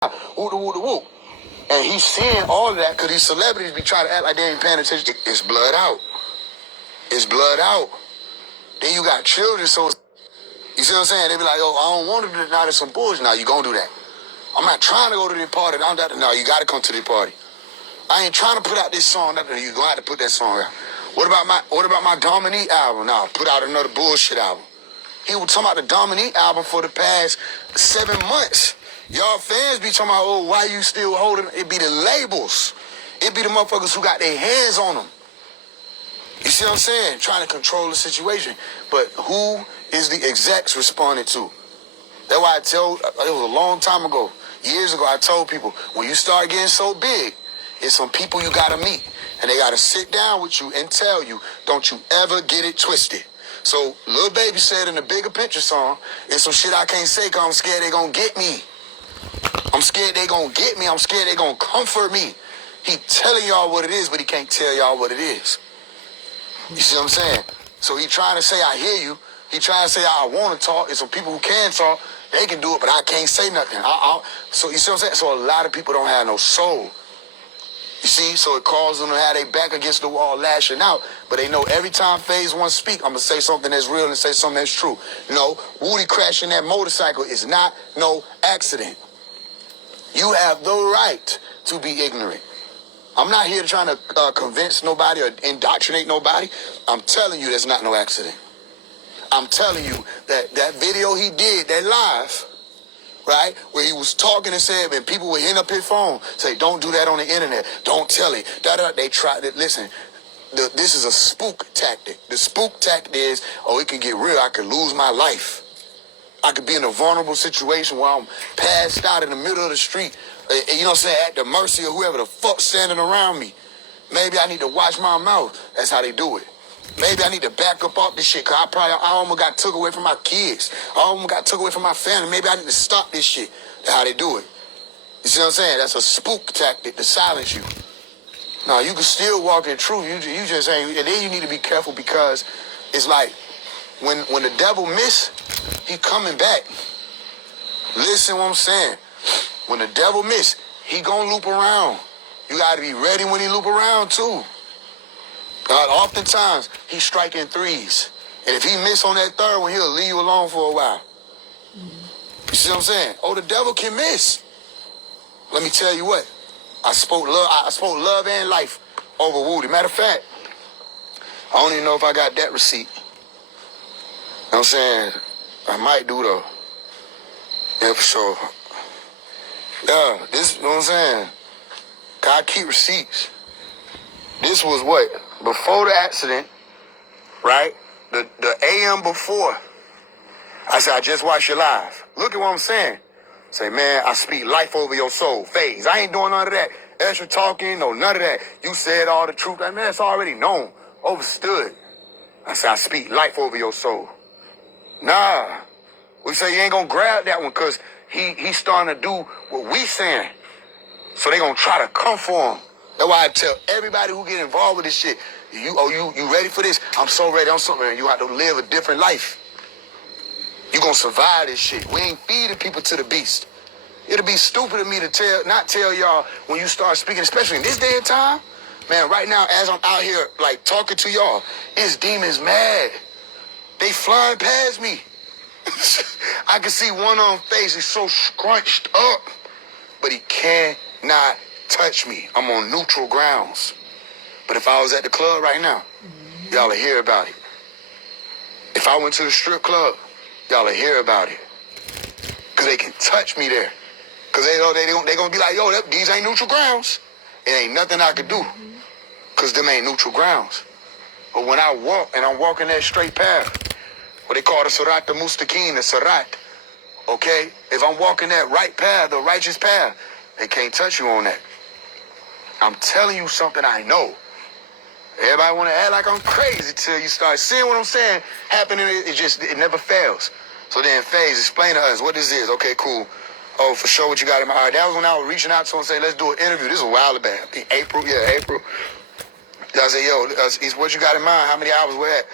whoop the whoop the whoop. And he's seeing all of that because these celebrities be trying to act like they ain't paying attention. It's blood out. It's blood out. Then you got children, so you see what I'm saying? They be like, oh, I don't want to do that. Now there's some bullshit. Now you gonna do that. I'm not trying to go to the party. No, you gotta come to the party. I ain't trying to put out this song. You gonna have to put that song out. What about my Dominique album? No, put out another bullshit album. He was talking about the Dominique album for the past 7 months. Y'all fans be talking about, oh, why you still holding? It be the labels. It be the motherfuckers who got their hands on them. You see what I'm saying? Trying to control the situation. But who is the execs responding to? That's why it was a long time ago, years ago, I told people, when you start getting so big, it's some people you gotta meet. And they gotta sit down with you and tell you, don't you ever get it twisted. So Lil Baby said in the Bigger Picture song, it's some shit I can't say because I'm scared they gonna get me. I'm scared they gonna get me. I'm scared they gonna comfort me. He telling y'all what it is, but he can't tell y'all what it is. You see what I'm saying? So he trying to say, I hear you. He trying to say, I want to talk. And some people who can talk, they can do it, but I can't say nothing. So you see what I'm saying? So a lot of people don't have no soul. You see? So it causes them to have their back against the wall lashing out. But they know every time Phase One speak, I'm going to say something that's real and say something that's true. No, Woody crashing that motorcycle is not no accident. You have the right to be ignorant. I'm not here trying to convince nobody or indoctrinate nobody. I'm telling you that's not no accident. I'm telling you that video he did, that live, right, where he was talking and said, and people would hit up his phone, say, don't do that on the internet. Don't tell it. They tried it. Listen, this is a spook tactic. The spook tactic is, oh, it can get real. I could lose my life. I could be in a vulnerable situation where I'm passed out in the middle of the street, you know what I'm saying, at the mercy of whoever the fuck standing around me. Maybe I need to watch my mouth. That's how they do it. Maybe I need to back up off this shit, because I almost got took away from my kids. I almost got took away from my family. Maybe I need to stop this shit. That's how they do it. You see what I'm saying? That's a spook tactic to silence you. No, you can still walk in truth. You just ain't. And then you need to be careful, because it's like when the devil miss, he coming back. Listen what I'm saying. When the devil miss, he gonna loop around. You gotta be ready when he loop around too. Oftentimes, he's striking threes. And if he miss on that third one, he'll leave you alone for a while. You see what I'm saying? Oh, the devil can miss. Let me tell you what. I spoke love and life over Woody. Matter of fact, I don't even know if I got that receipt. You know what I'm saying? I might do though. Yeah, for sure. Yeah, this, you know what I'm saying? I keep receipts. This was what? Before the accident, right? The AM before. I said, I just watched you live. Look at what I'm saying. Say, man, I speak life over your soul. Phase. I ain't doing none of that. Extra talking, no, none of that. You said all the truth. I mean, that's already known. Overstood. I said, I speak life over your soul. Nah. We say you ain't gonna grab that one because he's starting to do what we saying. So they gonna try to come for him. That's why I tell everybody who get involved with this shit, you ready for this? I'm so ready. I'm so ready. You have to live a different life. You gonna survive this shit. We ain't feeding people to the beast. It'll be stupid of me to not tell y'all when you start speaking, especially in this day and time. Man, right now, as I'm out here, like, talking to y'all, it's demons mad. They flying past me. I can see one on face. He's so scrunched up, but he cannot touch me. I'm on neutral grounds. But if I was at the club right now, y'all will hear about it. If I went to the strip club, y'all will hear about it. Because they can touch me there. Because they know they going to be like, yo, these ain't neutral grounds. It ain't nothing I could do. Because them ain't neutral grounds. But when I walk, and I'm walking that straight path, what they call the Surat the Mustaqim, the Surat, okay? If I'm walking that right path, the righteous path, they can't touch you on that. I'm telling you something I know. Everybody want to act like I'm crazy till you start seeing what I'm saying happening. It never fails. So then Phase, explain to us what this is. Okay, cool. Oh, for sure what you got in my heart. That was when I was reaching out to him and saying, let's do an interview. This was a while back. I think April. I said, yo, it's what you got in mind. How many hours we're at?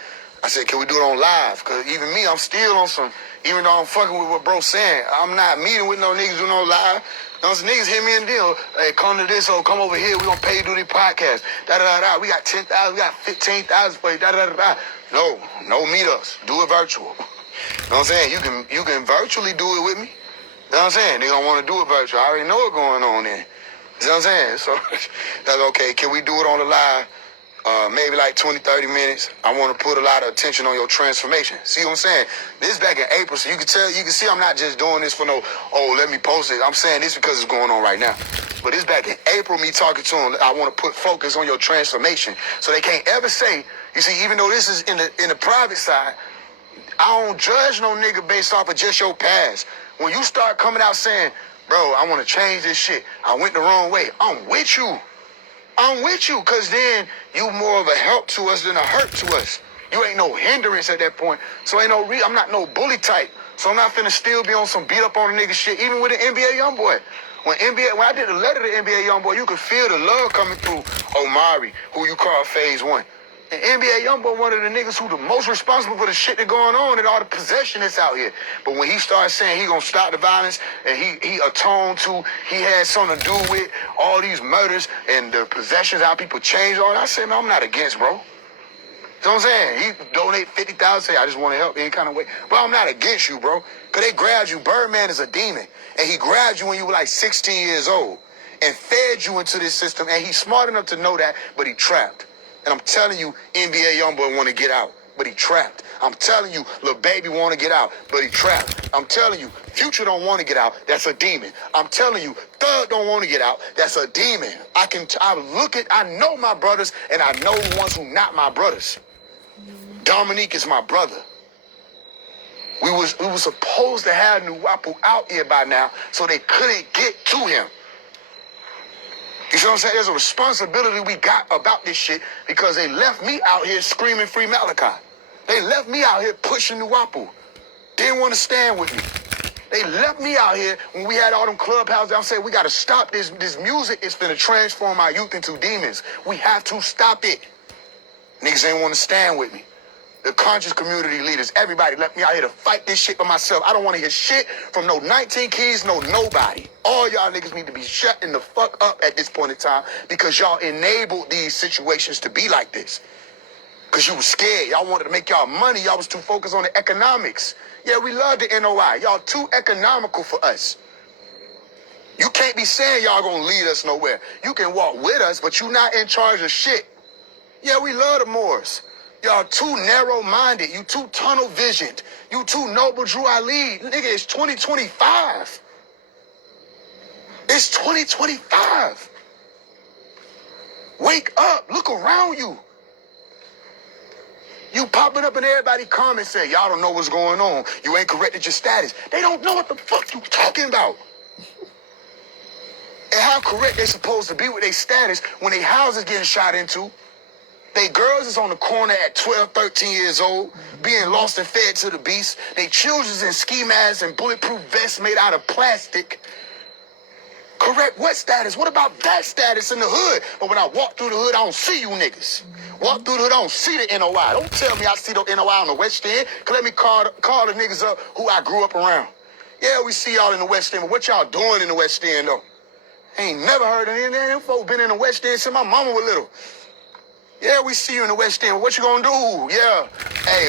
I said, can we do it on live? Because even me, I'm still on some, even though I'm fucking with what bro's saying, I'm not meeting with no niggas who no live. Those niggas hit me in the deal. Hey, come to this, come over here. We gonna pay you to do the podcast. Da da da da. We got 10,000. We got 15,000 for you. Da da da da. No meetups. Do it virtual. You know what I'm saying? You can virtually do it with me. You know what I'm saying? They don't want to do it virtual. I already know what's going on there. You know what I'm saying? So that's okay. Can we do it on the live? Maybe like 20, 30 minutes. I want to put a lot of attention on your transformation. See what I'm saying? This is back in April, so you can see I'm not just doing this for let me post it. I'm saying this because it's going on right now. But this back in April, me talking to them, I want to put focus on your transformation. So they can't ever say, you see, even though this is in the private side, I don't judge no nigga based off of just your past. When you start coming out saying, bro, I want to change this shit. I went the wrong way. I'm with you. Because then you more of a help to us than a hurt to us. You ain't no hindrance at that point. So I'm not no bully type. So I'm not finna still be on some beat up on a nigga shit, even with the NBA Youngboy. When I did the letter to NBA Youngboy, you could feel the love coming through Omari, who you call Phase 1. And NBA Youngboy, one of the niggas who the most responsible for the shit that going on and all the possession that's out here. But when he started saying he gonna stop the violence and he atoned to, he had something to do with all these murders and the possessions, how people change all that, I said, man, I'm not against, bro. You know what I'm saying? He donate 50,000, say, I just want to help any kind of way. But I'm not against you, bro. Because they grabbed you. Birdman is a demon. And he grabbed you when you were like 16 years old and fed you into this system. And he's smart enough to know that, but he trapped. And I'm telling you, NBA Youngboy want to get out, but he trapped. I'm telling you, Lil Baby want to get out, but he trapped. I'm telling you, Future don't want to get out. That's a demon. I'm telling you, Thug don't want to get out. That's a demon. I know my brothers, and I know the ones who not my brothers. Dominique is my brother. We was supposed to have Nuwapu out here by now, so they couldn't get to him. You see what I'm saying? There's a responsibility we got about this shit because they left me out here screaming Free Malachi. They left me out here pushing Nuwapu. Didn't want to stand with me. They left me out here when we had all them clubhouses. I'm saying we got to stop this. This music is finna transform our youth into demons. We have to stop it. Niggas ain't want to stand with me. The conscious community leaders, everybody left me out here to fight this shit by myself. I don't want to hear shit from no 19 Keys, nobody. All y'all niggas need to be shutting the fuck up at this point in time because y'all enabled these situations to be like this. Because you was scared. Y'all wanted to make y'all money. Y'all was too focused on the economics. Yeah, we love the NOI. Y'all too economical for us. You can't be saying y'all gonna lead us nowhere. You can walk with us, but you not in charge of shit. Yeah, we love the Moors. Y'all too narrow-minded. You too tunnel-visioned. You too Noble Drew Ali. Nigga, it's 2025. It's 2025. Wake up. Look around you. You popping up in everybody's comments saying, y'all don't know what's going on. You ain't corrected your status. They don't know what the fuck you talking about. And how correct they supposed to be with their status when their house is getting shot into. They girls is on the corner at 12, 13 years old, being lost and fed to the beast. They children's in ski masks and bulletproof vests made out of plastic. Correct what status? What about that status in the hood? But when I walk through the hood, I don't see you niggas. Walk through the hood, I don't see the NOI. Don't tell me I see the NOI on the West End. Cause let me call the niggas up who I grew up around. Yeah, we see y'all in the West End, but what y'all doing in the West End though? Ain't never heard of any of them folk been in the West End since my mama was little. Yeah, we see you in the West End. What you gonna do? Yeah. Hey,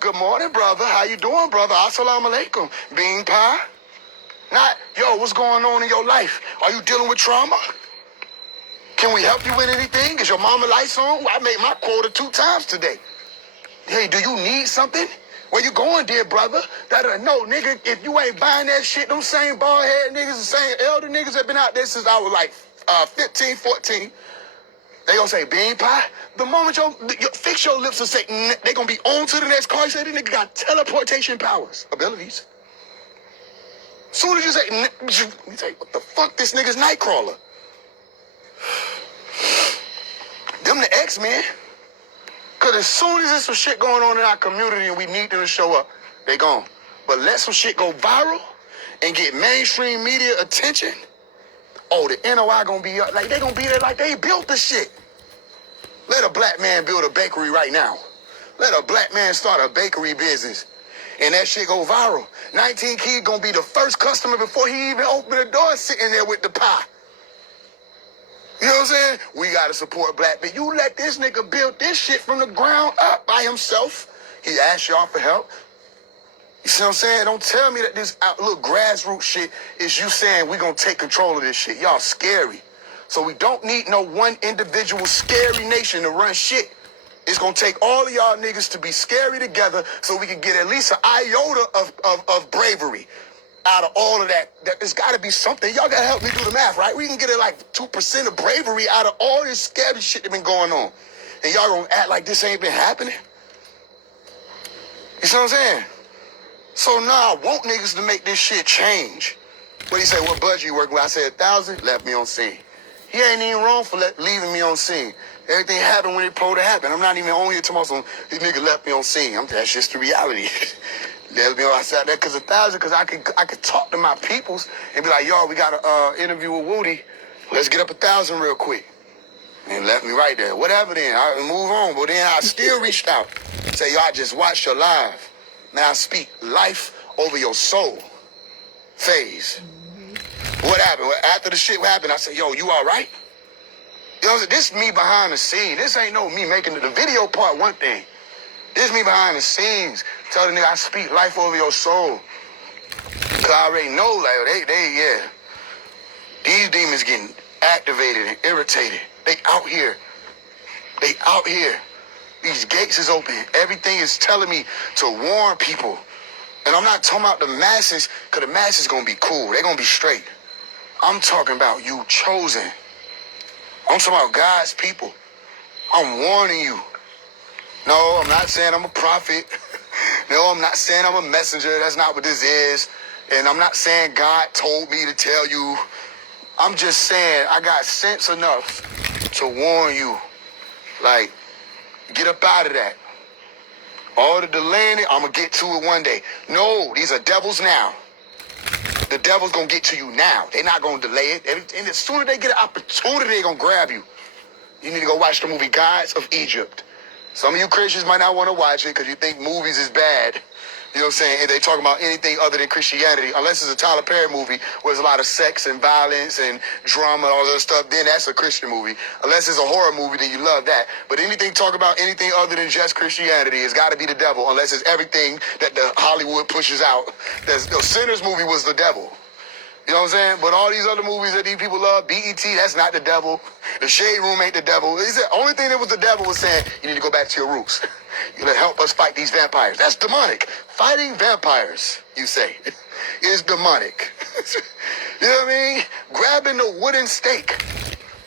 good morning, brother. How you doing, brother? Assalamu alaikum. Bean pie? Not, yo, what's going on in your life? Are you dealing with trauma? Can we help you with anything? Is your mama lights on? Well, I made my quota 2 times today. Hey, do you need something? Where you going, dear brother? No, nigga, if you ain't buying that shit, them same bald head niggas, the same elder niggas that been out there since I was like 15, 14. They gonna say bean pie. The moment you fix your lips and say they gonna be on to the next car. You say this nigga got teleportation powers, abilities. Soon as you say, you say, what the fuck? This nigga's Nightcrawler. Them the X-Men. Cause as soon as there's some shit going on in our community and we need them to show up, they gone. But let some shit go viral and get mainstream media attention. Oh, the NOI gonna be up. Like, they gonna be there like they built the shit. Let a black man build a bakery right now. Let a black man start a bakery business. And that shit go viral. 19 Keys gonna be the first customer before he even opened the door sitting there with the pie. You know what I'm saying? We gotta support black people. You let this nigga build this shit from the ground up by himself. He asked y'all for help. You see what I'm saying? Don't tell me that this little grassroots shit is you saying we gonna take control of this shit. Y'all scary. So we don't need no one individual scary nation to run shit. It's gonna take all of y'all niggas to be scary together so we can get at least an iota of bravery out of all of that. There's gotta be something. Y'all gotta help me do the math, right? We can get it like 2% of bravery out of all this scary shit that been going on. And y'all gonna act like this ain't been happening? You see what I'm saying? So now I want niggas to make this shit change. What he say, what budget you working with? I said 1,000, left me on scene. He ain't even wrong for leaving me on scene. Everything happened when it supposed to happen. I'm not even on here tomorrow, so this nigga left me on scene. That's just the reality. Left me on, I said that because 1,000, because I could talk to my peoples and be like, yo, we got an interview with Woody. Let's get up 1,000 real quick. And left me right there. Whatever then, I move on. But then I still reached out. Say, yo, I just watched your live. Now I speak life over your soul. Phase. What happened? After the shit happened, I said, yo, you all right? You know, this is me behind the scenes. This ain't no me making the video part one thing. This is me behind the scenes. Tell the nigga I speak life over your soul. Cause I already know, like, yeah. These demons getting activated and irritated. They out here. They out here. These gates is open. Everything is telling me to warn people. And I'm not talking about the masses, because the masses going to be cool. They're going to be straight. I'm talking about you chosen. I'm talking about God's people. I'm warning you. No, I'm not saying I'm a prophet. No, I'm not saying I'm a messenger. That's not what this is. And I'm not saying God told me to tell you. I'm just saying I got sense enough to warn you. Like, get up out of that. All the delaying it, I'm going to get to it one day. No, these are devils now. The devil's going to get to you now. They're not going to delay it. And as soon as they get an opportunity, they're going to grab you. You need to go watch the movie Gods of Egypt. Some of you Christians might not want to watch it because you think movies is bad. You know what I'm saying? And they talk about anything other than Christianity, unless it's a Tyler Perry movie where there's a lot of sex and violence and drama and all that stuff, then that's a Christian movie. Unless it's a horror movie, then you love that. But anything talk about anything other than just Christianity, it's got to be the devil, unless it's everything that the Hollywood pushes out. The Sinners movie was the devil. You know what I'm saying? But all these other movies that these people love, BET, that's not the devil. The Shade Room ain't the devil. He said, only thing that was the devil was saying, you need to go back to your roots. You're going to help us fight these vampires. That's demonic. Fighting vampires, you say, is demonic. You know what I mean? Grabbing the wooden stake.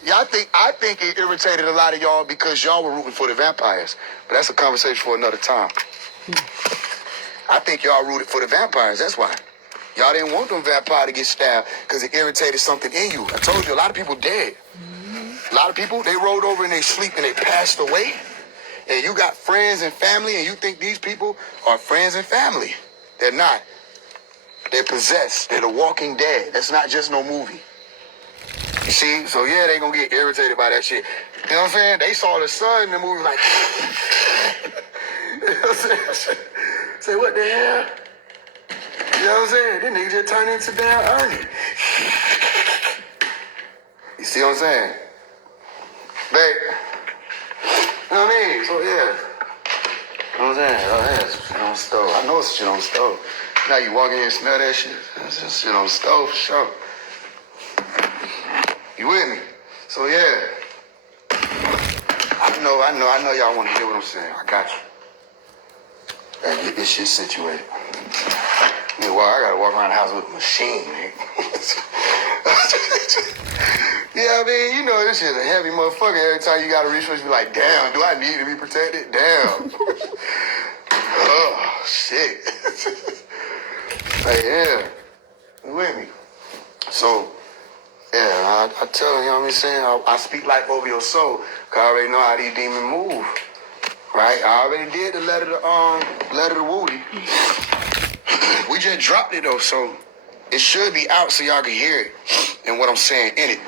Yeah, I think it irritated a lot of y'all because y'all were rooting for the vampires. But that's a conversation for another time. I think y'all rooted for the vampires. That's why. Y'all didn't want them vampires to get stabbed because it irritated something in you. I told you, a lot of people dead. A lot of people, they rolled over in their sleep and they passed away. And you got friends and family and you think these people are friends and family. They're not. They're possessed. They're the walking dead. That's not just no movie. You see? So yeah, they gonna get irritated by that shit. You know what I'm saying? They saw the sun in the movie like, you know what I'm saying? Say, what the hell? You know what I'm saying? This nigga just turned into damn Ernie. You see what I'm saying? Babe. You know what I mean? So yeah. You know what I'm saying? Oh, yeah, it's shit on the stove. I know it's shit on the stove. Now you walk in here and smell that shit. That's just shit on the stove for sure. You with me? So yeah. I know y'all want to hear what I'm saying. I got you. Gotta get this shit situated. Meanwhile, I gotta walk around the house with a machine, man. Yeah, I mean, you know, this shit's a heavy motherfucker. Every time you gotta reach for it, you be like, damn, do I need to be protected? Damn. Oh, shit. Like, yeah. You with me? So, yeah, I tell them, you know what I'm saying? I speak life over your soul, because I already know how these demons move. Right? I already did the letter to Woody. We just dropped it though, so it should be out so y'all can hear it and what I'm saying in it.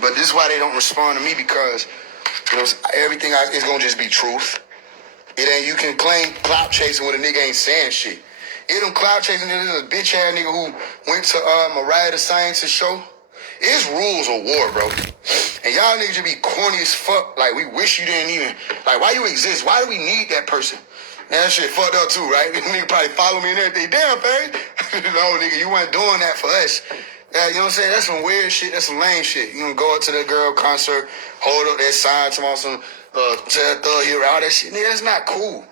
But this is why they don't respond to me, because you know everything is gonna just be truth. It ain't, you can claim clout chasing when a nigga ain't saying shit. It them clout chasing niggas, a bitch ass nigga who went to Mariah the Scientist show. It's rules of war, bro. And y'all niggas just be corny as fuck. Like, we wish you didn't even, like, why you exist? Why do we need that person? Man, that shit fucked up too, right? Nigga probably follow me and everything. Damn, Perry. No, nigga, you weren't doing that for us. Yeah, you know what I'm saying? That's some weird shit. That's some lame shit. You gonna go up to that girl concert, hold up that sign, some tell thug hero, all that shit. Nigga, that's not cool.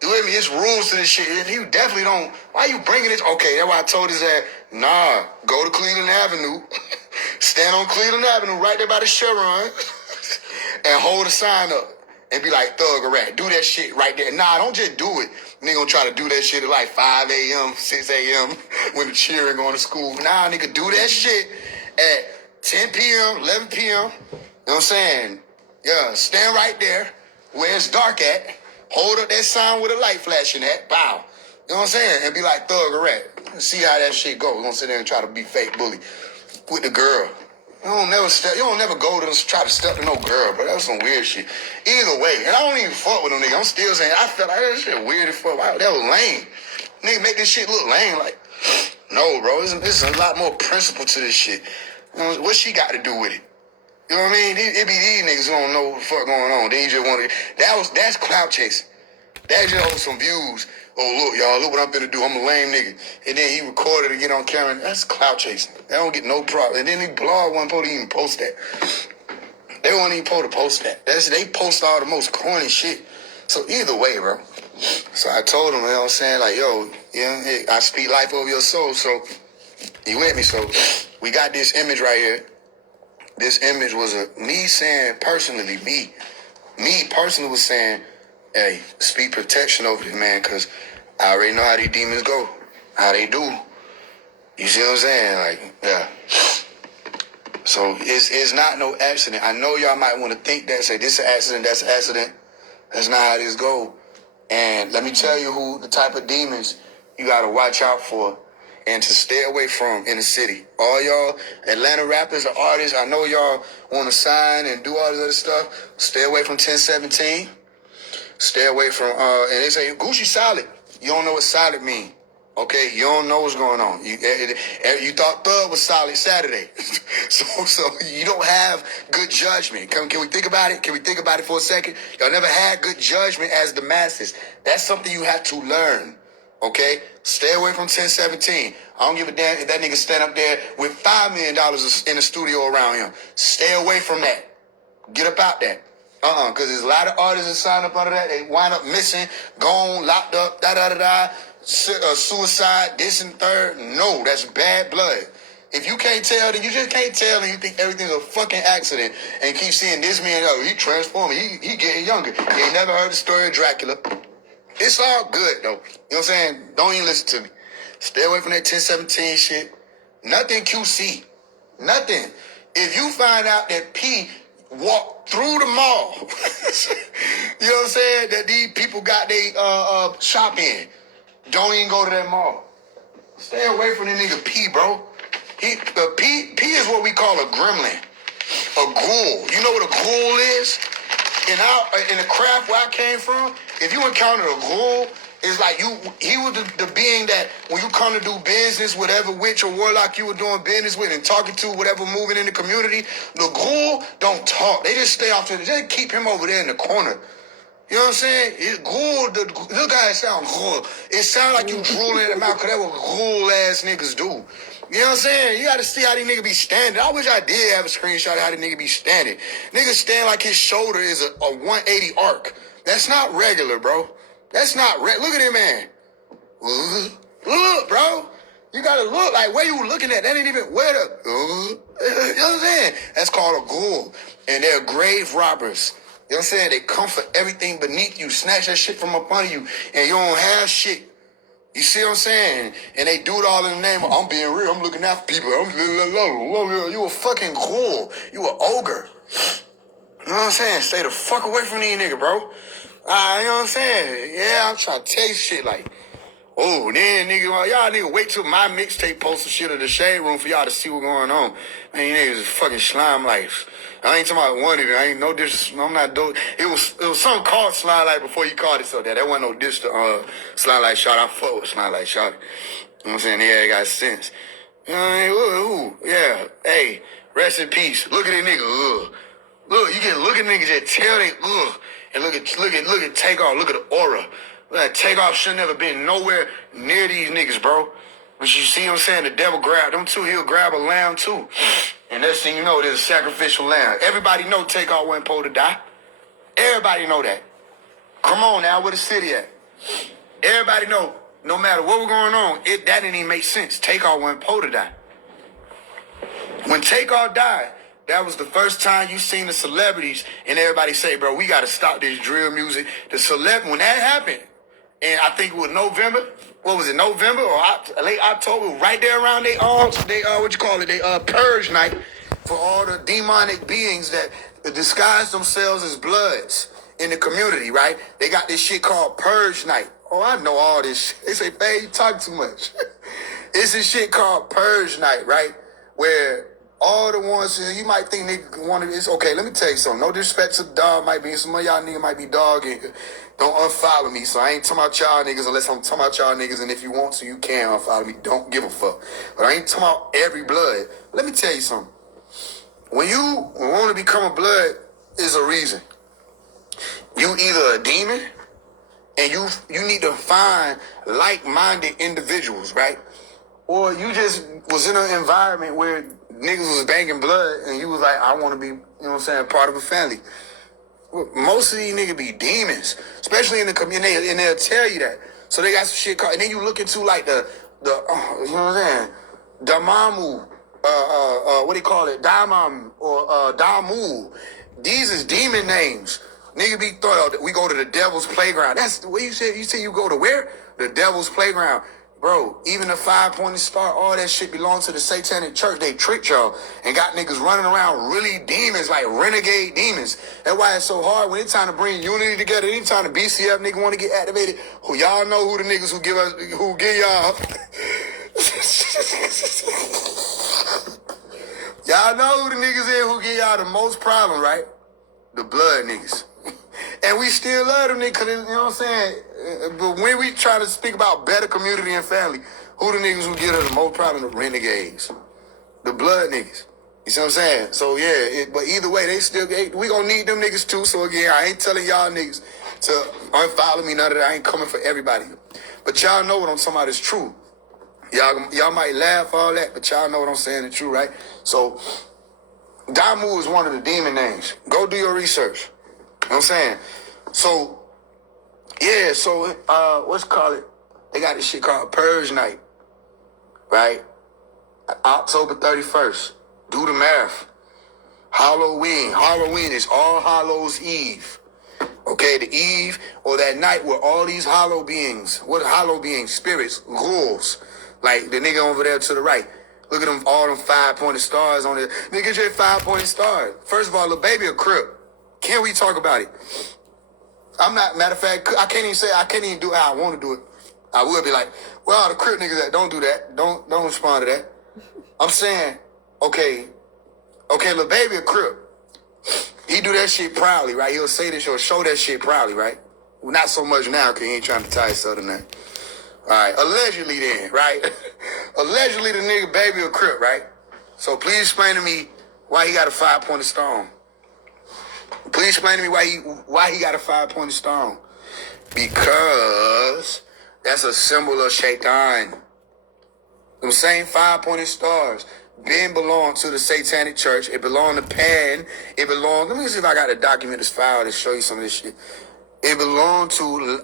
You with me? It's rules to this shit. And you definitely don't. Why you bringing this? Okay, that's why I told his ass, nah, go to Cleveland Avenue, stand on Cleveland Avenue right there by the Chevron, and hold a sign up and be like, Thug or Rat. Do that shit right there. Nah, don't just do it. Nigga gonna try to do that shit at like 5 a.m., 6 a.m. when the cheering going to school. Nah, nigga, do that shit at 10 p.m., 11 p.m. You know what I'm saying? Yeah, stand right there where it's dark at. Hold up that sign with a light flashing at. Bow. You know what I'm saying? And be like Thug or Rat. See how that shit go. We're gonna sit there and try to be fake bully with the girl. You don't never go to try to step to no girl, but that's some weird shit. Either way, and I don't even fuck with them niggas. I'm still saying, I felt like that shit weird as fuck. Wow, that was lame. Nigga make this shit look lame. Like, no, bro. There's a lot more principle to this shit. You know, what she got to do with it? You know what I mean? It be these niggas who don't know what the fuck going on. Then you just want to, that's clout chasing. That just hold some views. Oh, look, y'all, look what I'm finna do. I'm a lame nigga. And then he recorded it, get on camera. That's clout chasing. They don't get no problem. And then the blog wasn't supposed to even post that. They weren't even supposed to post that. They post all the most corny shit. So either way, bro. So I told him, you know what I'm saying? Like, yo, yeah, I speak life over your soul. So you with me? So we got this image right here. This image was me saying personally, me personally was saying, hey, speak protection over this man, because I already know how these demons go, how they do. You see what I'm saying? Like, yeah. So it's not no accident. I know y'all might want to think that, say this is an accident, that's an accident. That's not how this go. And let me tell you who the type of demons you got to watch out for and to stay away from in the city. All y'all Atlanta rappers or artists, I know y'all want to sign and do all this other stuff. Stay away from 1017. Stay away from, and they say, Gucci solid. You don't know what solid mean. Okay? You don't know what's going on. You thought Thug was solid Saturday. so you don't have good judgment. Can we think about it? Can we think about it for a second? Y'all never had good judgment as the masses. That's something you have to learn. Okay? Stay away from 1017. I don't give a damn if that nigga stand up there with $5 million in the studio around him. Stay away from that. Get up out there. Because there's a lot of artists that sign up under that. They wind up missing, gone, locked up, suicide, this and third. No, that's bad blood. If you can't tell, then you just can't tell, and you think everything's a fucking accident, and keep seeing this man, oh, he transforming, he getting younger. You ain't never heard the story of Dracula. It's all good, though. You know what I'm saying? Don't even listen to me. Stay away from that 1017 shit. Nothing QC. Nothing. If you find out that P walked through the mall, you know what I'm saying, that these people got their shop in, don't even go to that mall. Stay away from the nigga P, bro. P is what we call a gremlin. A ghoul. You know what a ghoul is? In the craft where I came from, if you encounter a ghoul, it's like he was the being that when you come to do business, whatever witch or warlock you were doing business with and talking to, whatever moving in the community, the ghoul don't talk. They just stay off to just keep him over there in the corner. You know what I'm saying? This guy sound ghoul. It sound like you drooling in the mouth, because that's what ghoul ass niggas do. You know what I'm saying? You gotta see how these niggas be standing. I wish I did have a screenshot of how the nigga be standing. Nigga stand like his shoulder is a 180 arc. That's not regular, bro. That's not Look at him, man. Look, bro. You gotta look like where you looking at. That ain't even where the. You know what I'm saying? That's called a ghoul. And they're grave robbers. You know what I'm saying? They come for everything beneath you, snatch that shit from up under you, and you don't have shit. You see what I'm saying? And they do it all in the name of, I'm being real, I'm looking after people. You a fucking ghoul. You a ogre. You know what I'm saying? Stay the fuck away from these niggas, bro. You know what I'm saying? Yeah, I'm trying to tell you shit like, Oh, then nigga, y'all nigga wait till my mixtape post the shit of the Shade Room for y'all to see what's going on. Man, you niggas is fucking slime life. I ain't talking about one of it. I ain't no dish. I'm not doing. It was something called Slime Light before you called it so that wasn't no dish to Slime Light Shot. I fuck with Slime Light Shot. You know what I'm saying? Yeah, it got sense. You know what I mean? Ooh, yeah. Hey, rest in peace. Look at that nigga. Ugh. Look, you can look at niggas that tell they and look at Takeoff. Look at the aura. Like, Takeoff should never been nowhere near these niggas, bro. But you see what I'm saying? The devil grabbed them too. He'll grab a lamb too. And next thing you know, there's a sacrificial lamb. Everybody know Takeoff wasn't supposed to die. Everybody know that. Come on now, where the city at? Everybody know, no matter what was going on, that didn't even make sense. Takeoff wasn't supposed to die. When Takeoff died, that was the first time you seen the celebrities and everybody say, bro, we got to stop this drill music. When that happened, and I think it was November, what was it, November or late October, right there around they purge night for all the demonic beings that disguise themselves as Bloods in the community, right? They got this shit called purge night. Oh, I know all this shit. They say, babe, you talk too much. It's this shit called purge night, right? Where all the ones you might think nigga want to, it's okay. Let me tell you something. No disrespect to the dog, might be some of y'all niggas might be dogging. Don't unfollow me. So I ain't talking about y'all niggas unless I'm talking about y'all niggas. And if you want to, you can unfollow me. Don't give a fuck. But I ain't talking about every blood. Let me tell you something. When you want to become a blood, is a reason. You either a demon, and you need to find like-minded individuals, right? Or you just was in an environment where niggas was banging blood and you was like, I want to be, you know what I'm saying, part of a family. Most of these niggas be demons, especially in the community, and they'll tell you that. So they got some shit called, and then you look into like the you know what I'm saying, Damamu, what do you call it, Damam or Damu. These is demon names. Nigga be thought we go to the devil's playground. That's what you said. You say you go to where? The devil's playground. Bro, even the 5-pointed star, all that shit belongs to the satanic church. They tricked y'all and got niggas running around really demons, like renegade demons. That's why it's so hard when it's time to bring unity together. Anytime the BCF nigga want to get activated, who y'all know who the niggas who give y'all. Y'all know who the niggas is who give y'all the most problem, right? The blood niggas. And we still love them niggas, you know what I'm saying? But when we try to speak about better community and family, who the niggas who get us the most problem? The renegades. The blood niggas. You see what I'm saying? So yeah, but either way, we gonna need them niggas too. So again, I ain't telling y'all niggas to unfollow me, none of that. I ain't coming for everybody. But y'all know what I'm talking about is true. Y'all might laugh, all that, but y'all know what I'm saying is true, right? So, Damu is one of the demon names. Go do your research. You know what I'm saying? So, yeah, so, what's called it? They got this shit called Purge Night, right? October 31st. Do the math. Halloween is All Hallows Eve. Okay, the eve or that night where all these hollow beings, what hollow beings? Spirits, ghouls, like the nigga over there to the right. Look at them, all them 5-pointed stars on it. Nigga, get 5-pointed stars. First of all, little baby a crip. Can we talk about it? I'm not, matter of fact, I can't even do how I want to do it. I would be like, well, the crip niggas that don't do that. Don't respond to that. I'm saying, okay, little baby a crip. He do that shit proudly, right? He'll say this, he'll show that shit proudly, right? Well, not so much now because he ain't trying to tie himself to nothing. All right, allegedly then, right? Allegedly the nigga baby a crip, right? So please explain to me why he got a 5-pointed stone. Please explain to me why he got a 5-pointed stone. Because that's a symbol of Shaitan. Them same 5-pointed stars been belonged to the satanic church. It belonged to Pan. Let me see if I got to document this file to show you some of this shit. It belonged to,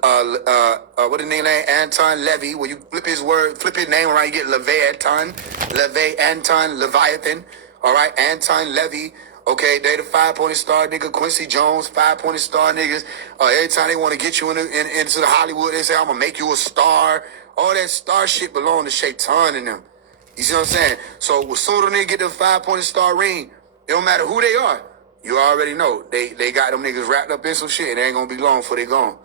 what the name? Anton Levy. When you flip his name around, you get Leviathan, Leviathan. All right, Anton Levy. Okay, they the 5-pointed star nigga. Quincy Jones, 5-pointed star niggas. Every time they want to get you into the Hollywood, they say, I'm going to make you a star. All that star shit belong to Shaitan and them. You see what I'm saying? So as soon as they get the 5-pointed star ring, it don't matter who they are. You already know. They got them niggas wrapped up in some shit and it ain't gonna be long before they gone.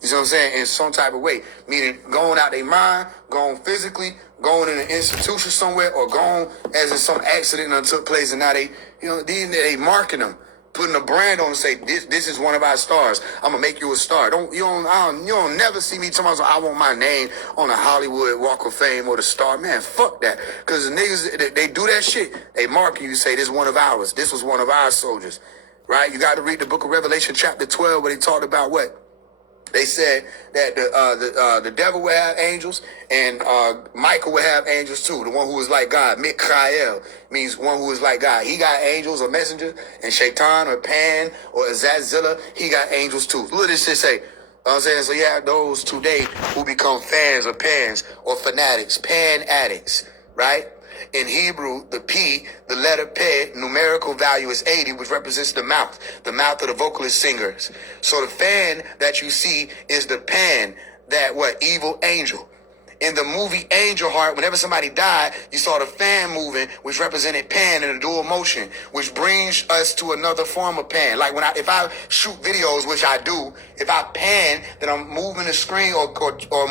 You see what I'm saying? In some type of way. Meaning going out their mind, going physically, going in an institution somewhere, or going as in some accident that took place, and now they marking them, putting a brand on and say, this is one of our stars. I'm gonna make you a star. You don't never see me talking about I want my name on a Hollywood Walk of Fame or the star. Man, fuck that. Cause the niggas, they do that shit. They mark you, say this is one of ours. This was one of our soldiers. Right? You got to read the book of Revelation chapter 12 where they talked about what? They said that the devil will have angels, and Michael will have angels too. The one who is like God, Mikael, means one who is like God. He got angels or messengers, and Shaitan or Pan or Azazilla, he got angels too. Look at this shit say. I'm saying, so you have those today who become fans or pans or fanatics, pan addicts, right? In Hebrew, the P, the letter P, numerical value is 80, which represents the mouth of the vocalist singers. So the fan that you see is the pan, that evil angel. In the movie Angel Heart, whenever somebody died, you saw the fan moving, which represented pan in a dual motion, which brings us to another form of pan. Like if I shoot videos, which I do, if I pan, then I'm moving the screen or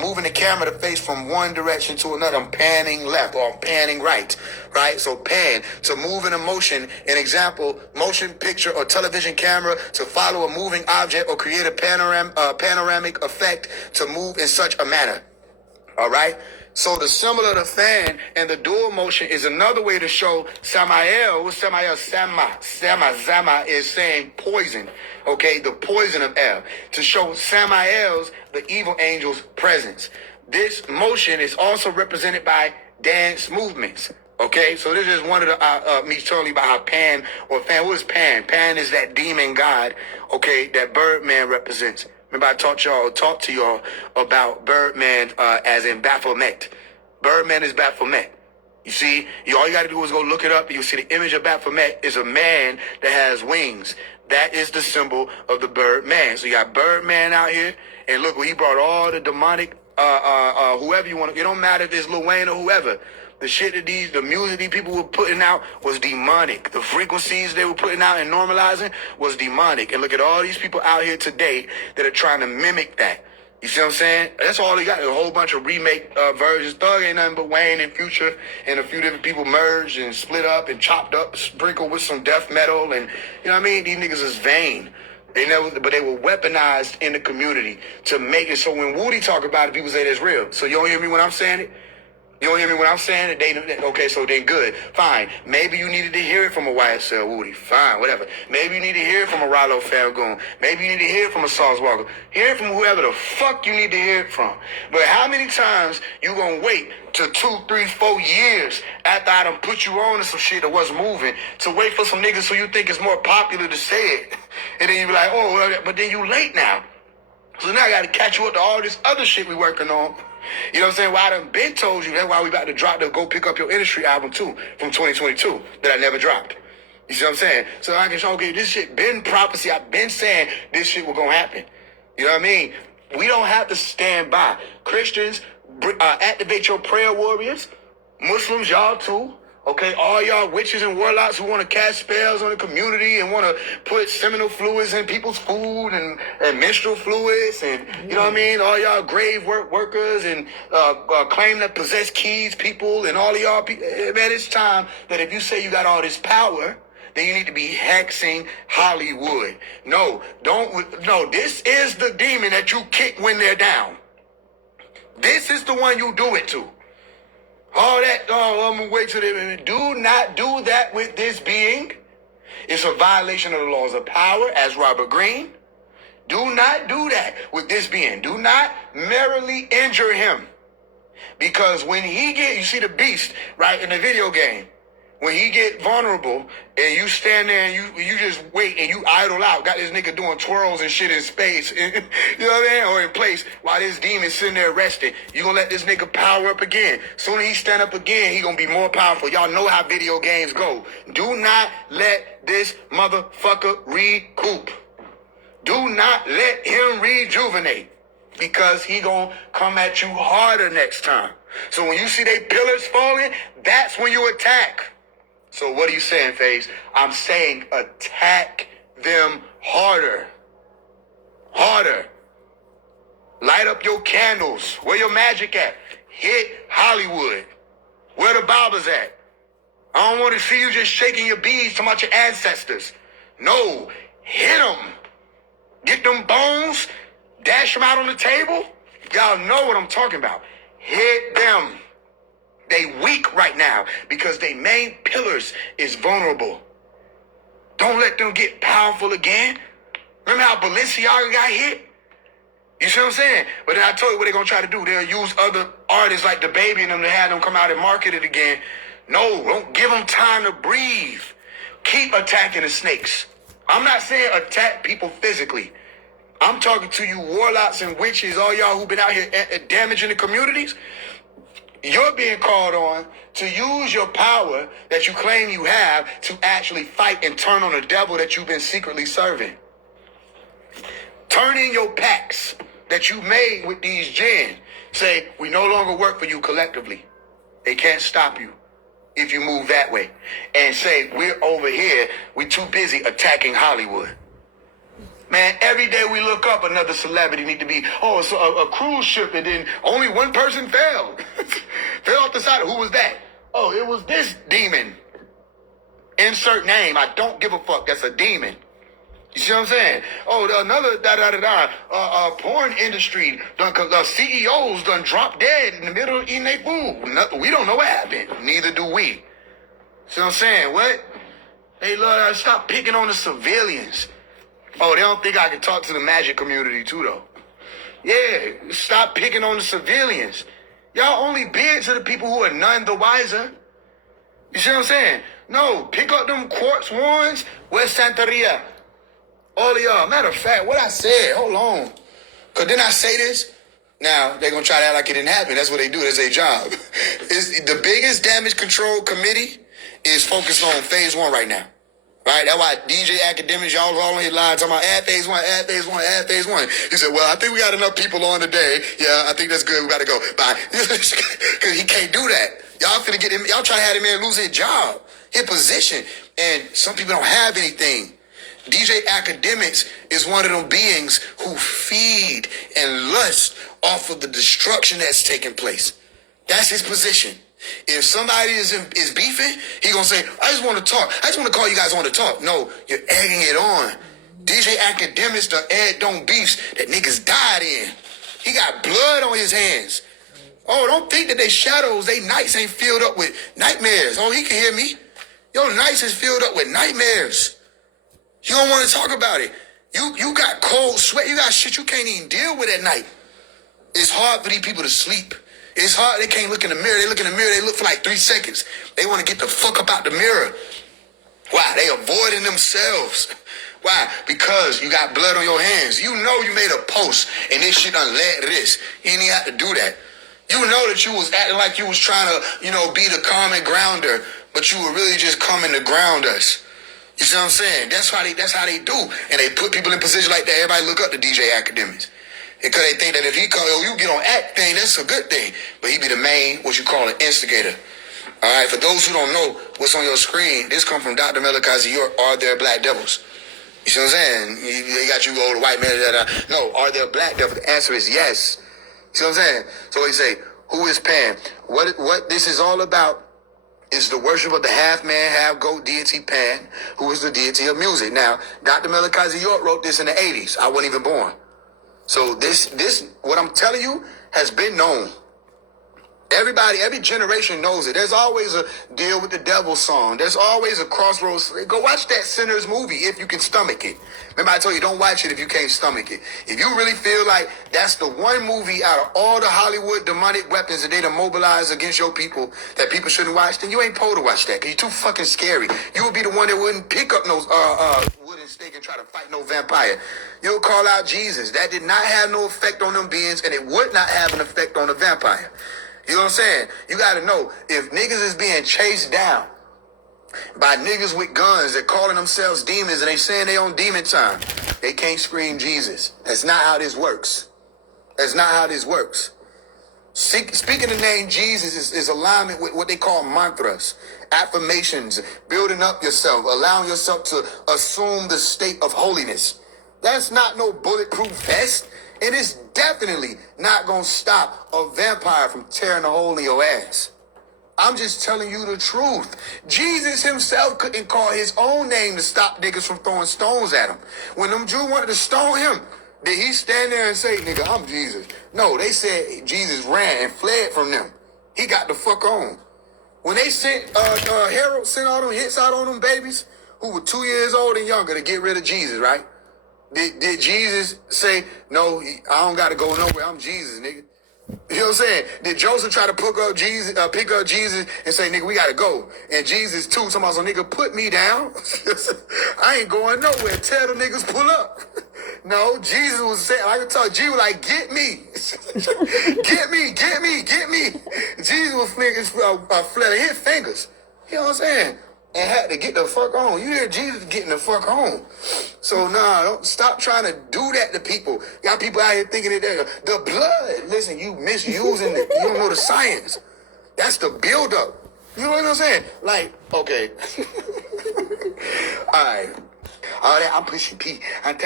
moving the camera to face from one direction to another. I'm panning left or I'm panning right, right? So pan, to move in a motion, an example, motion picture or television camera to follow a moving object or create a panoramic effect to move in such a manner. All right. So the symbol of the fan and the dual motion is another way to show Samael. What's Samael? Zama is saying poison. Okay. The poison of El. To show Samael's, the evil angel's presence. This motion is also represented by dance movements. Okay. So this is one of the, me telling you about how Pan or Fan. What is Pan? Pan is that demon god. Okay. That Birdman represents. Remember I talked to y'all about Birdman as in Baphomet. Birdman is Baphomet. You see, all you got to do is go look it up. You'll see the image of Baphomet is a man that has wings. That is the symbol of the Birdman. So you got Birdman out here, and look, he brought all the demonic, whoever you want to. It don't matter if it's Lil Wayne or whoever. The shit that the music these people were putting out was demonic. The frequencies they were putting out and normalizing was demonic. And look at all these people out here today that are trying to mimic that. You see what I'm saying? That's all they got. A whole bunch of remake versions. Thug ain't nothing but Wayne and Future and a few different people merged and split up and chopped up, sprinkled with some death metal. And you know what I mean? These niggas is vain. But they were weaponized in the community to make it so when Woody talk about it, people say that's real. So you don't hear me when I'm saying it? You don't hear me when I'm saying it? Okay, so then good. Fine. Maybe you needed to hear it from a YSL Woody. Fine, whatever. Maybe you need to hear it from a Rollo Falcone. Maybe you need to hear it from a Sauce Walker. Hear it from whoever the fuck you need to hear it from. But how many times you gonna wait to 2, 3, 4 years after I done put you on to some shit that wasn't moving to wait for some niggas who you think it's more popular to say it? And then you be like, oh, well, but then you late now. So now I gotta catch you up to all this other shit we working on. You know what I'm saying? Well, I done been told you. That's why we about to drop the Go Pick Up Your Industry album too from 2022 that I never dropped. You see what I'm saying? So I can show, okay, this shit been prophecy. I've been saying this shit was gonna happen. You know what I mean? We don't have to stand by. Christians, activate your prayer warriors. Muslims, y'all too. Okay, all y'all witches and warlocks who want to cast spells on the community and want to put seminal fluids in people's food and menstrual fluids and, you know what I mean? All y'all grave workers and claim to possess keys people and all of y'all people. Man, it's time that if you say you got all this power, then you need to be hexing Hollywood. No, this is the demon that you kick when they're down. This is the one you do it to. All that, I'm going to wait till they do not do that with this being. It's a violation of the laws of power, as Robert Greene. Do not do that with this being. Do not merrily injure him. Because when you see the beast, right, in the video game, when he get vulnerable and you stand there and you just wait and you idle out, got this nigga doing twirls and shit in space, you know what I mean, or in place while this demon sitting there resting, you gonna let this nigga power up again. Soon as he stand up again, he gonna be more powerful. Y'all know how video games go. Do not let this motherfucker recoup. Do not let him rejuvenate because he gonna come at you harder next time. So when you see they pillars falling, that's when you attack. So what are you saying, FaZe? I'm saying attack them harder. Harder. Light up your candles. Where your magic at? Hit Hollywood. Where the barbers at? I don't want to see you just shaking your beads talking about your ancestors. No, hit them. Get them bones, dash them out on the table. Y'all know what I'm talking about. Hit them. They weak right now because their main pillars is vulnerable. Don't let them get powerful again. Remember how Balenciaga got hit? You see what I'm saying? But then I told you what they're going to try to do. They'll use other artists like DaBaby and them to have them come out and market it again. No, don't give them time to breathe. Keep attacking the snakes. I'm not saying attack people physically. I'm talking to you warlocks and witches, all y'all who've been out here damaging the communities. You're being called on to use your power that you claim you have to actually fight and turn on the devil that you've been secretly serving. Turn in your pacts that you made with these jinn. Say, we no longer work for you collectively. They can't stop you if you move that way. And say, we're over here, we're too busy attacking Hollywood. Man, every day we look up, another celebrity need to be, it's a cruise ship, and then only one person fell. Fell off the side. Who was that? Oh, it was this demon. Insert name. I don't give a fuck. That's a demon. You see what I'm saying? Oh, another porn industry, CEOs done dropped dead in the middle of eating their food. We don't know what happened. Neither do we. See what I'm saying? What? They love to stop picking on the civilians. Oh, they don't think I can talk to the magic community too, though. Yeah, stop picking on the civilians. Y'all only bid to the people who are none the wiser. You see what I'm saying? No, pick up them quartz ones. Where's Santeria? All of y'all. Matter of fact, what I said, hold on. Because didn't I say this? Now, they're going to try to act like it didn't happen. That's what they do. That's their job. The biggest damage control committee is focused on phase 1 right now. Right? That's why DJ Academics, y'all all on his line talking about add phase 1, add phase 1, add phase 1. He said, well, I think we got enough people on today. Yeah, I think that's good. We got to go. Bye. Because he can't do that. Y'all finna get him. Y'all trying to have him man lose his job, his position. And some people don't have anything. DJ Academics is one of them beings who feed and lust off of the destruction that's taking place. That's his position. If somebody is beefing, he gonna say, I just want to talk. I just want to call you guys on to talk. No, you're egging it on. DJ Academics done egged on beefs that niggas died in. He got blood on his hands. Oh, don't think that they shadows, they nights ain't filled up with nightmares. Oh, he can hear me. Your nights is filled up with nightmares. You don't want to talk about it. You got cold sweat. You got shit you can't even deal with at night. It's hard for these people to sleep. It's hard. They can't look in the mirror. They look in the mirror. They look for like 3 seconds. They want to get the fuck up out the mirror. Why? They avoiding themselves. Why? Because you got blood on your hands. You know you made a post and this shit done led to this. You ain't even have to do that. You know that you was acting like you was trying to, be the common grounder, but you were really just coming to ground us. You see what I'm saying? That's how they do. And they put people in position like that. Everybody look up to DJ Academics. Because they think that if he you get on act thing, that's a good thing. But he be the main, what you call an instigator. All right, for those who don't know what's on your screen, this come from Dr. Melikazi York, Are There Black Devils? You see what I'm saying? They got you go to white man. No, are there black devils? The answer is yes. You see what I'm saying? So he say, who is Pan? What this is all about is the worship of the half-man, half-goat deity Pan, who is the deity of music. Now, Dr. Melikazi York wrote this in the 80s. I wasn't even born. So this, what I'm telling you has been known. Every generation knows it. There's always a Deal with the Devil song. There's always a Crossroads. Go watch that Sinners movie if you can stomach it. Remember I told you, don't watch it if you can't stomach it. If you really feel like that's the one movie out of all the Hollywood demonic weapons that they done mobilized against your people that people shouldn't watch, then you ain't supposed to watch that because you're too fucking scary. You would be the one that wouldn't pick up no wooden stake and try to fight no vampire. You'll call out Jesus. That did not have no effect on them beings, and it would not have an effect on the vampire. You know what I'm saying? You got to know, if niggas is being chased down by niggas with guns that calling themselves demons and they saying they on demon time, they can't scream Jesus. That's not how this works. That's not how this works. Speaking the name Jesus is alignment with what they call mantras, affirmations, building up yourself, allowing yourself to assume the state of holiness. That's not no bulletproof vest. And it's definitely not going to stop a vampire from tearing a hole in your ass. I'm just telling you the truth. Jesus himself couldn't call his own name to stop niggas from throwing stones at him. When them Jews wanted to stone him, did he stand there and say, nigga, I'm Jesus? No, they said Jesus ran and fled from them. He got the fuck on. When they sent, Harold sent all them hits out on them babies who were 2 years old and younger to get rid of Jesus, right? Did Jesus say, no, I don't got to go nowhere. I'm Jesus, nigga. You know what I'm saying? Did Joseph try to pick up Jesus and say, nigga, we got to go? And Jesus, too, somebody said, nigga, put me down. I ain't going nowhere. Tell the niggas pull up. No, Jesus was saying, like I told you, Jesus was like, get me. Get me, get me, get me. Jesus was flailing his fingers. You know what I'm saying? And had to get the fuck on. You hear Jesus getting the fuck on. So don't stop trying to do that to people. Got people out here thinking that they're the blood. Listen, you misusing it. You don't know the science. That's the buildup. You know what I'm saying? Like, okay. All right. All that, I'm pushing P. I'm P.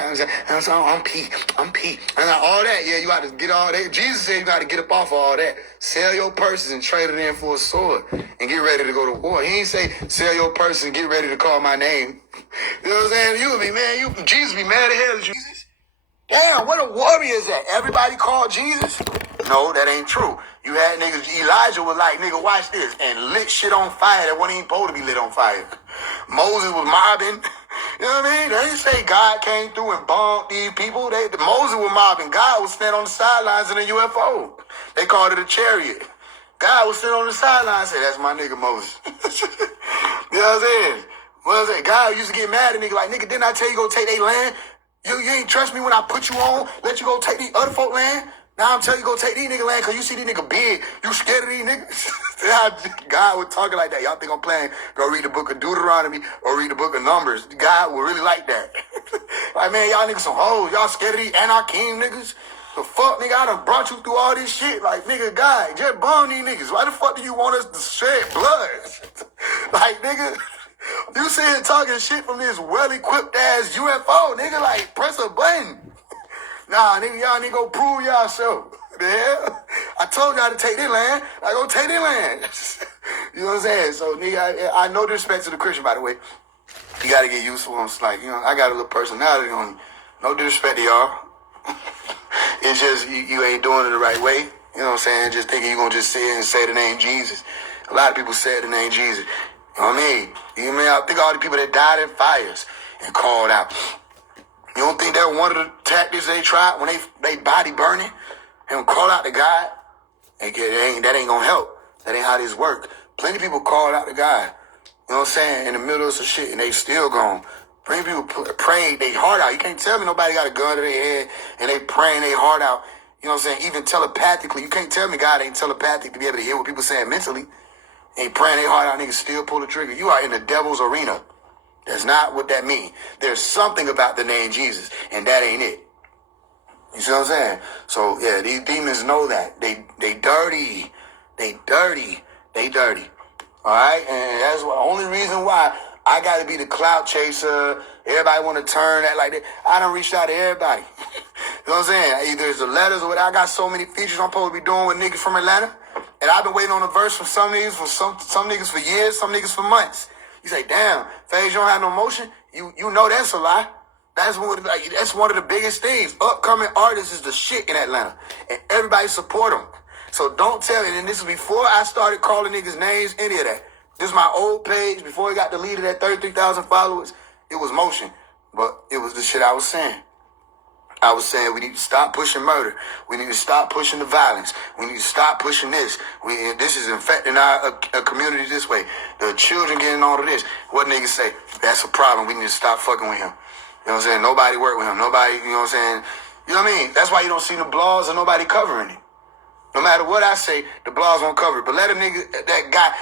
And all that, yeah, you got to get all that. Jesus said you got to get up off of all that. Sell your purses and trade it in for a sword and get ready to go to war. He ain't say, sell your purses and get ready to call my name. You know what I'm saying? You would be mad. Jesus be mad at hell at Jesus. Damn, what a warrior is that? Everybody called Jesus? No, that ain't true. You had niggas, Elijah was like, nigga, watch this, and lit shit on fire that wasn't even supposed to be lit on fire. Moses was mobbing. You know what I mean? They didn't say God came through and bombed these people. Moses was mobbing. God was standing on the sidelines in a UFO. They called it a chariot. God was sitting on the sidelines and said, that's my nigga Moses. You know what I'm saying? Well, God used to get mad at nigga like, nigga, didn't I tell you go take their land? You ain't trust me when I put you on, let you go take these other folk land? Now I'm telling you go take these nigga land because you see these nigga big. You scared of these niggas? God was talking like that. Y'all think I'm playing? Go read the book of Deuteronomy or read the book of Numbers. God will really like that. Like, man, y'all niggas some hoes. Y'all scared of these Anakim niggas? The fuck, nigga, I done brought you through all this shit. Like, nigga, God, just bomb these niggas. Why the fuck do you want us to shed blood? Like, nigga, you sitting talking shit from this well-equipped ass UFO, nigga, like, press a button. Nah, nigga, y'all need to go prove yourself. The hell? I told y'all to take their land. I go take their land. You know what I'm saying? So, nigga, I know disrespect to the Christian, by the way. You got to get used to them. It's like, you know, I got a little personality on me. No disrespect to y'all. It's just you ain't doing it the right way. You know what I'm saying? Just thinking you're going to just sit and say the name Jesus. A lot of people say the name Jesus. You know what I mean? You know what I mean? I think all the people that died in fires and called out. You don't think that one of the tactics they tried when they body burning and call out to God? That ain't going to help. That ain't how this work. Plenty of people called out to God. You know what I'm saying? In the middle of some shit and they still gone. Plenty of people praying their heart out. You can't tell me nobody got a gun to their head and they praying their heart out. You know what I'm saying? Even telepathically. You can't tell me God ain't telepathic to be able to hear what people saying mentally. They praying their heart out, niggas still pull the trigger. You are in the devil's arena. That's not what that means. There's something about the name Jesus, and that ain't it. You see what I'm saying? So, yeah, these demons know that. They dirty. They dirty. They dirty. All right? And that's the only reason why I got to be the clout chaser. Everybody want to turn that like that. I done reached out to everybody. You know what I'm saying? Either it's the letters or whatever. I got so many features I'm supposed to be doing with niggas from Atlanta. And I've been waiting on a verse from some niggas for some niggas for years, some niggas for months. You say, damn, Phase, you don't have no motion? You know that's a lie. That's one of the biggest things. Upcoming artists is the shit in Atlanta. And everybody support them. So don't tell me, and this is before I started calling niggas names, any of that. This is my old page, before it got deleted at 33,000 followers. It was motion. But it was the shit I was saying. I was saying we need to stop pushing murder. We need to stop pushing the violence. We need to stop pushing this. This is infecting our community this way. The children getting all of this. What niggas say? That's a problem. We need to stop fucking with him. You know what I'm saying? Nobody work with him. Nobody, you know what I'm saying? You know what I mean? That's why you don't see the blogs or nobody covering it. No matter what I say, the blogs won't cover it. But let a nigga, that guy,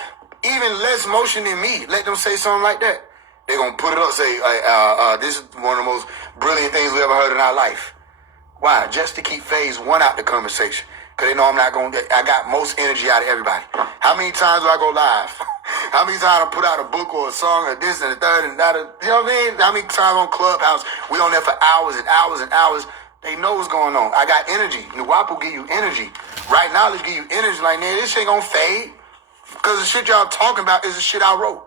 even less motion than me, let them say something like that. They're going to put it up, say, this is one of the most brilliant things we ever heard in our life. Why? Just to keep Phase One out the conversation. Because they know I'm not going to, I got most energy out of everybody. How many times do I go live? How many times I put out a book or a song or this and the third and that? You know what I mean? How many times on Clubhouse, we on there for hours and hours and hours. They know what's going on. I got energy. Nuwap will give you energy. Right knowledge give you energy. Like, man, this shit gonna fade. Because the shit y'all talking about is the shit I wrote.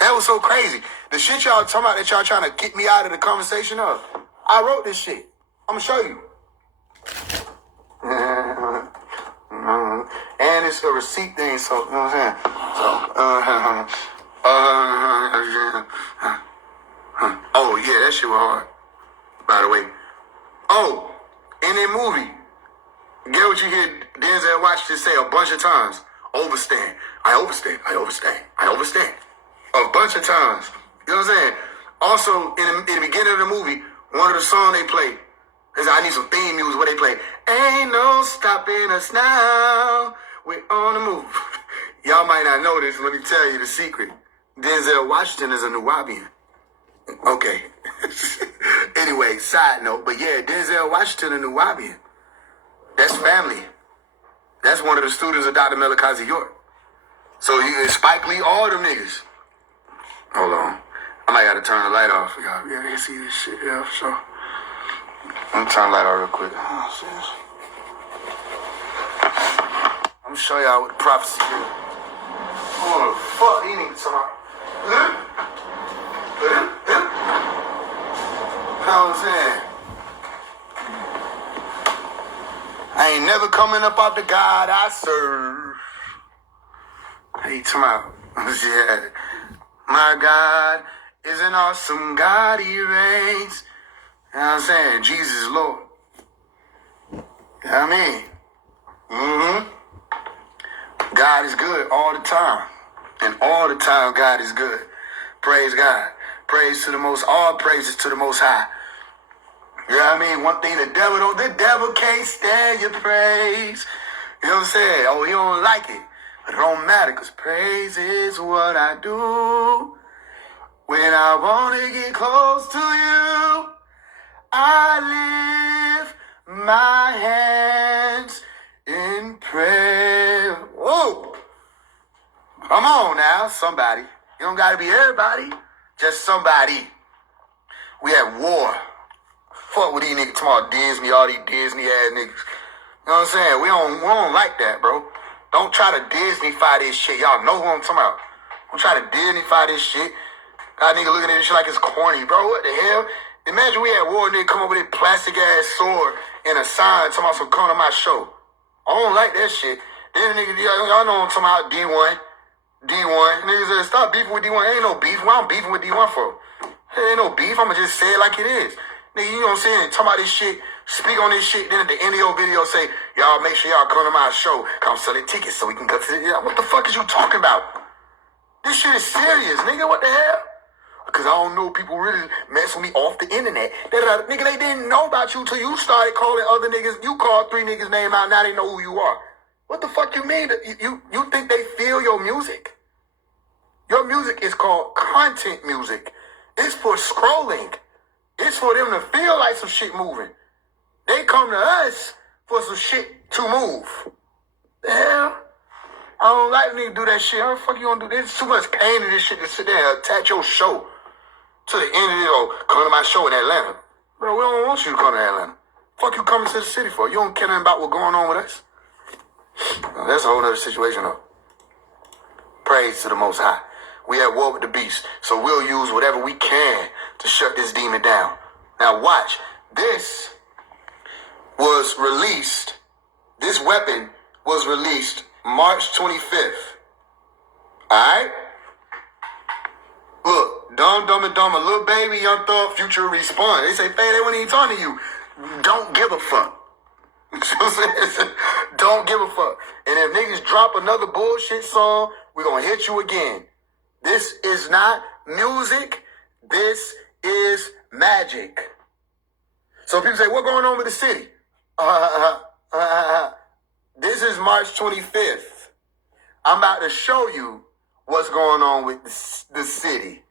That was so crazy. The shit y'all talking about that y'all trying to get me out of the conversation of, I wrote this shit. I'm gonna show you. And it's a receipt thing, so, you know what I'm saying? Oh, yeah, that shit was hard, by the way. Oh, in that movie, get what you hear Denzel Washington say a bunch of times. Overstand. I overstand. I overstand. I overstand. A bunch of times. You know what I'm saying? Also, in the beginning of the movie, one of the songs they play is I need some theme music where they play, ain't no stopping us now. We're on the move. Y'all might not know this. Let me tell you the secret. Denzel Washington is a Nuwaubian. Okay. Anyway, side note. But yeah, Denzel Washington a Nuwaubian. That's family. That's one of the students of Dr. Melikazi York. So you Spike Lee, all them niggas. Hold on. I might gotta turn the light off. Y'all can see this shit. Yeah, for sure. Let me turn the light off real quick. I'm gonna show y'all what the prophecy is. What the fuck these niggas talking about? You know what I'm saying? I ain't never coming up off the God I serve. Hey, talking about? Yeah. My God is an awesome God, he reigns. You know what I'm saying? Jesus is Lord. You know what I mean? God is good all the time. And all the time, God is good. Praise God. Praise to the most, all praises to the Most High. You know what I mean? One thing the devil can't stand your praise. You know what I'm saying? Oh, he don't like it. But it don't matter, because praise is what I do. When I want to get close to you, I lift my hands in prayer. Whoa! Come on now, somebody. You don't got to be everybody. Just somebody. We at war. Fuck with these niggas talking about Disney, all these Disney ass niggas. You know what I'm saying? We don't like that, bro. Don't try to Disney-fy this shit. Y'all know who I'm talking about. Don't try to Disney-fy this shit. Got nigga looking at this shit like it's corny, bro. What the hell? Imagine we at war and they come up with a plastic-ass sword and a sign talking about some come to my show. I don't like that shit. Then nigga, y'all know I'm talking about D1. Niggas said, stop beefing with D1. Ain't no beef. Why I'm beefing with D1 for? Ain't no beef. I'ma just say it like it is. Nigga, you know what I'm saying? Talk about this shit, speak on this shit, then at the end of your video say, y'all make sure y'all come to my show. Come selling tickets so we can go to the... What the fuck is you talking about? This shit is serious, nigga. What the hell? Because I don't know, people really mess with me off the internet. Nigga, they didn't know about you till you started calling other niggas. You called 3 niggas' name out, now they know who you are. What the fuck you mean? You think they feel your music? Your music is called content music. It's for scrolling. It's for them to feel like some shit moving. They come to us for some shit to move. The hell? I don't like niggas to do that shit. How the fuck you gonna do this? There's too much pain in this shit to sit there and attach your show to the end of it. Oh, come to my show in Atlanta. Bro, we don't want you to come to Atlanta. Fuck you coming to the city for? You don't care nothing about what's going on with us? Well, that's a whole other situation though. Praise to the Most High. We at war with the beast, so we'll use whatever we can to shut this demon down. Now watch. This was released. This weapon was released March 25th. Alright? Look, Dumb and Dumber, Lil Baby, Young Thug, Future respond. They say, Faye, they weren't even talking to you. Don't give a fuck. Don't give a fuck. And if niggas drop another bullshit song, we're gonna hit you again. This is not music. This is magic. So people say, what going on with the city? This is March 25th. I'm about to show you what's going on with the city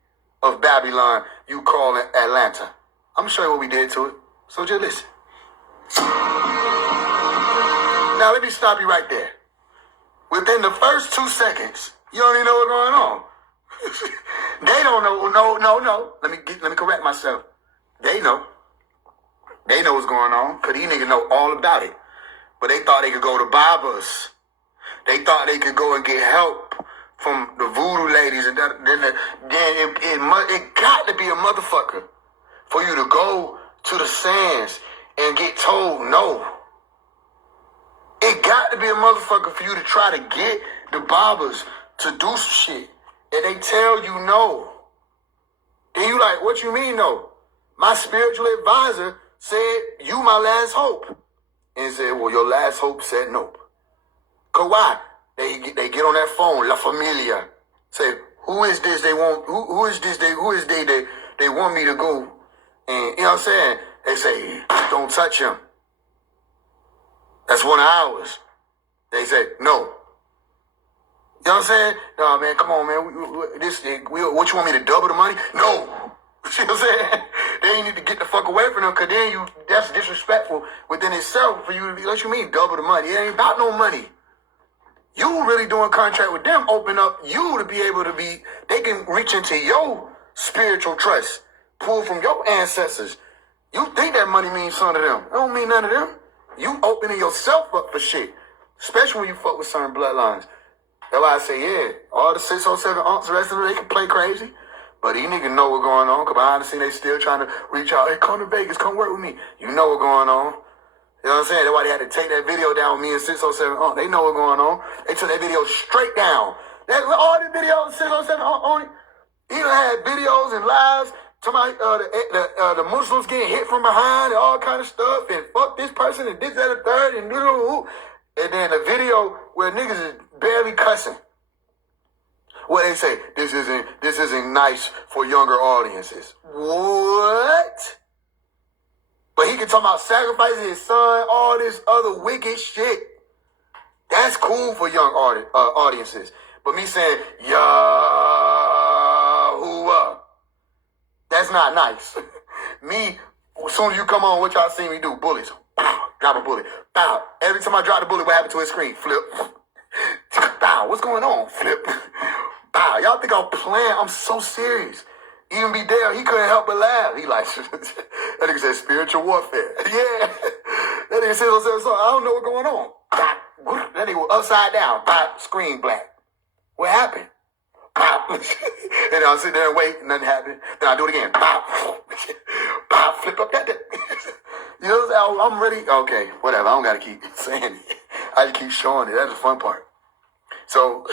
of Babylon you call it Atlanta. I'm going to show you what we did to it. So just listen. Now let me stop you right there. Within the first 2 seconds, you don't even know what's going on. They don't know. No. Let me correct myself. They know. They know what's going on, because these niggas know all about it. But they thought they could go to barbers. They thought they could go and get help from the voodoo ladies. And then it got to be a motherfucker for you to go to the sands and get told no. It got to be a motherfucker for you to try to get the barbers to do some shit. And they tell you no. Then you like, what you mean no? My spiritual advisor said, you my last hope. And said, well, your last hope said nope. Cause why? They get on that phone, La Familia. Say, who is this they want? Who is this they want me to go? And you know what I'm saying? They say, don't touch him. That's 1 hour. They say, no. You know what I'm saying? No, man, come on, man. What you want me to double the money? No. You know what I'm saying? They ain't need to get the fuck away from them, because then that's disrespectful within itself for you to be, what you mean, double the money? It ain't about no money. You really doing contract with them, open up you to be able to be, they can reach into your spiritual trust, pull from your ancestors. You think that money means something to them. It don't mean none of them. You opening yourself up for shit, especially when you fuck with certain bloodlines. That's why I say, yeah, all the 607 aunts, the rest of them, they can play crazy. But these niggas know what's going on, because behind the scene, they still trying to reach out. Hey, come to Vegas, come work with me. You know what's going on. You know what I'm saying? That's why they had to take that video down with me and 607 aunt. They know what's going on. They took that video straight down. That's all the videos, 607 aunt on it. He done had videos and lives. Somebody, the Muslims getting hit from behind and all kind of stuff, and fuck this person and this, that, and third, and then the video where niggas is barely cussing. What they say, this isn't nice for younger audiences. What? But he can talk about sacrificing his son, all this other wicked shit. That's cool for young audiences. But me saying, Yahuwah, that's not nice. Me, as soon as you come on, what y'all see me do? Bullets. Bow, drop a bullet. Bow. Every time I drop the bullet, what happened to his screen? Flip. Bow. What's going on? Flip. Bow. Y'all think I'm playing? I'm so serious. Even be there, he couldn't help but laugh. He like, that nigga said spiritual warfare. Yeah. That nigga said, I don't know what's going on. That nigga was upside down. Screen black. What happened? And I'll sit there and wait, nothing happened. Then I do it again. Flip up that. You know what I'm saying? I'm ready. Okay, whatever. I don't got to keep saying it. I just keep showing it. That's the fun part. So,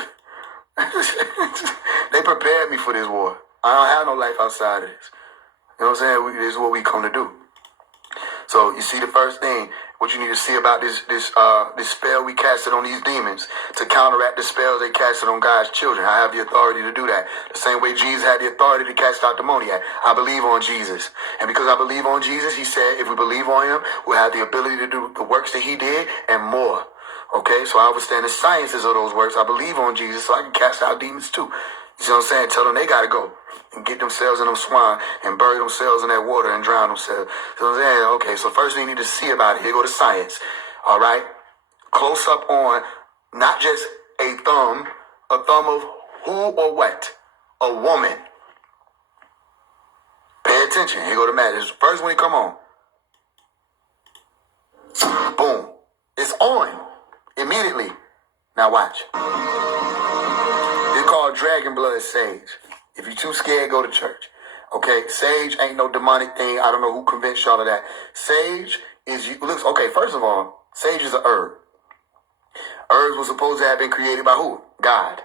they prepared me for this war. I don't have no life outside of this. You know what I'm saying? This is what we come to do. So you see, the first thing, what you need to see about this spell we casted on these demons to counteract the spells they casted on God's children. I have the authority to do that. The same way Jesus had the authority to cast out demoniac. I believe on Jesus. And because I believe on Jesus, he said, if we believe on him, we'll have the ability to do the works that he did and more. Okay, so I understand the sciences of those works. I believe on Jesus, so I can cast out demons too. You see what I'm saying? Tell them they got to go and get themselves in them swine and bury themselves in that water and drown themselves. You know what I'm saying? Okay, so first thing you need to see about it, here go to science. All right? Close up on not just a thumb of who or what? A woman. Pay attention. Here go to math. This is the first one you come on. Boom. It's on. Immediately. Now watch. It's called Dragon Blood Sage. If you're too scared, go to church. Okay, sage ain't no demonic thing. I don't know who convinced y'all of that. Sage looks, okay, first of all, sage is a herb. Herbs were supposed to have been created by who? God.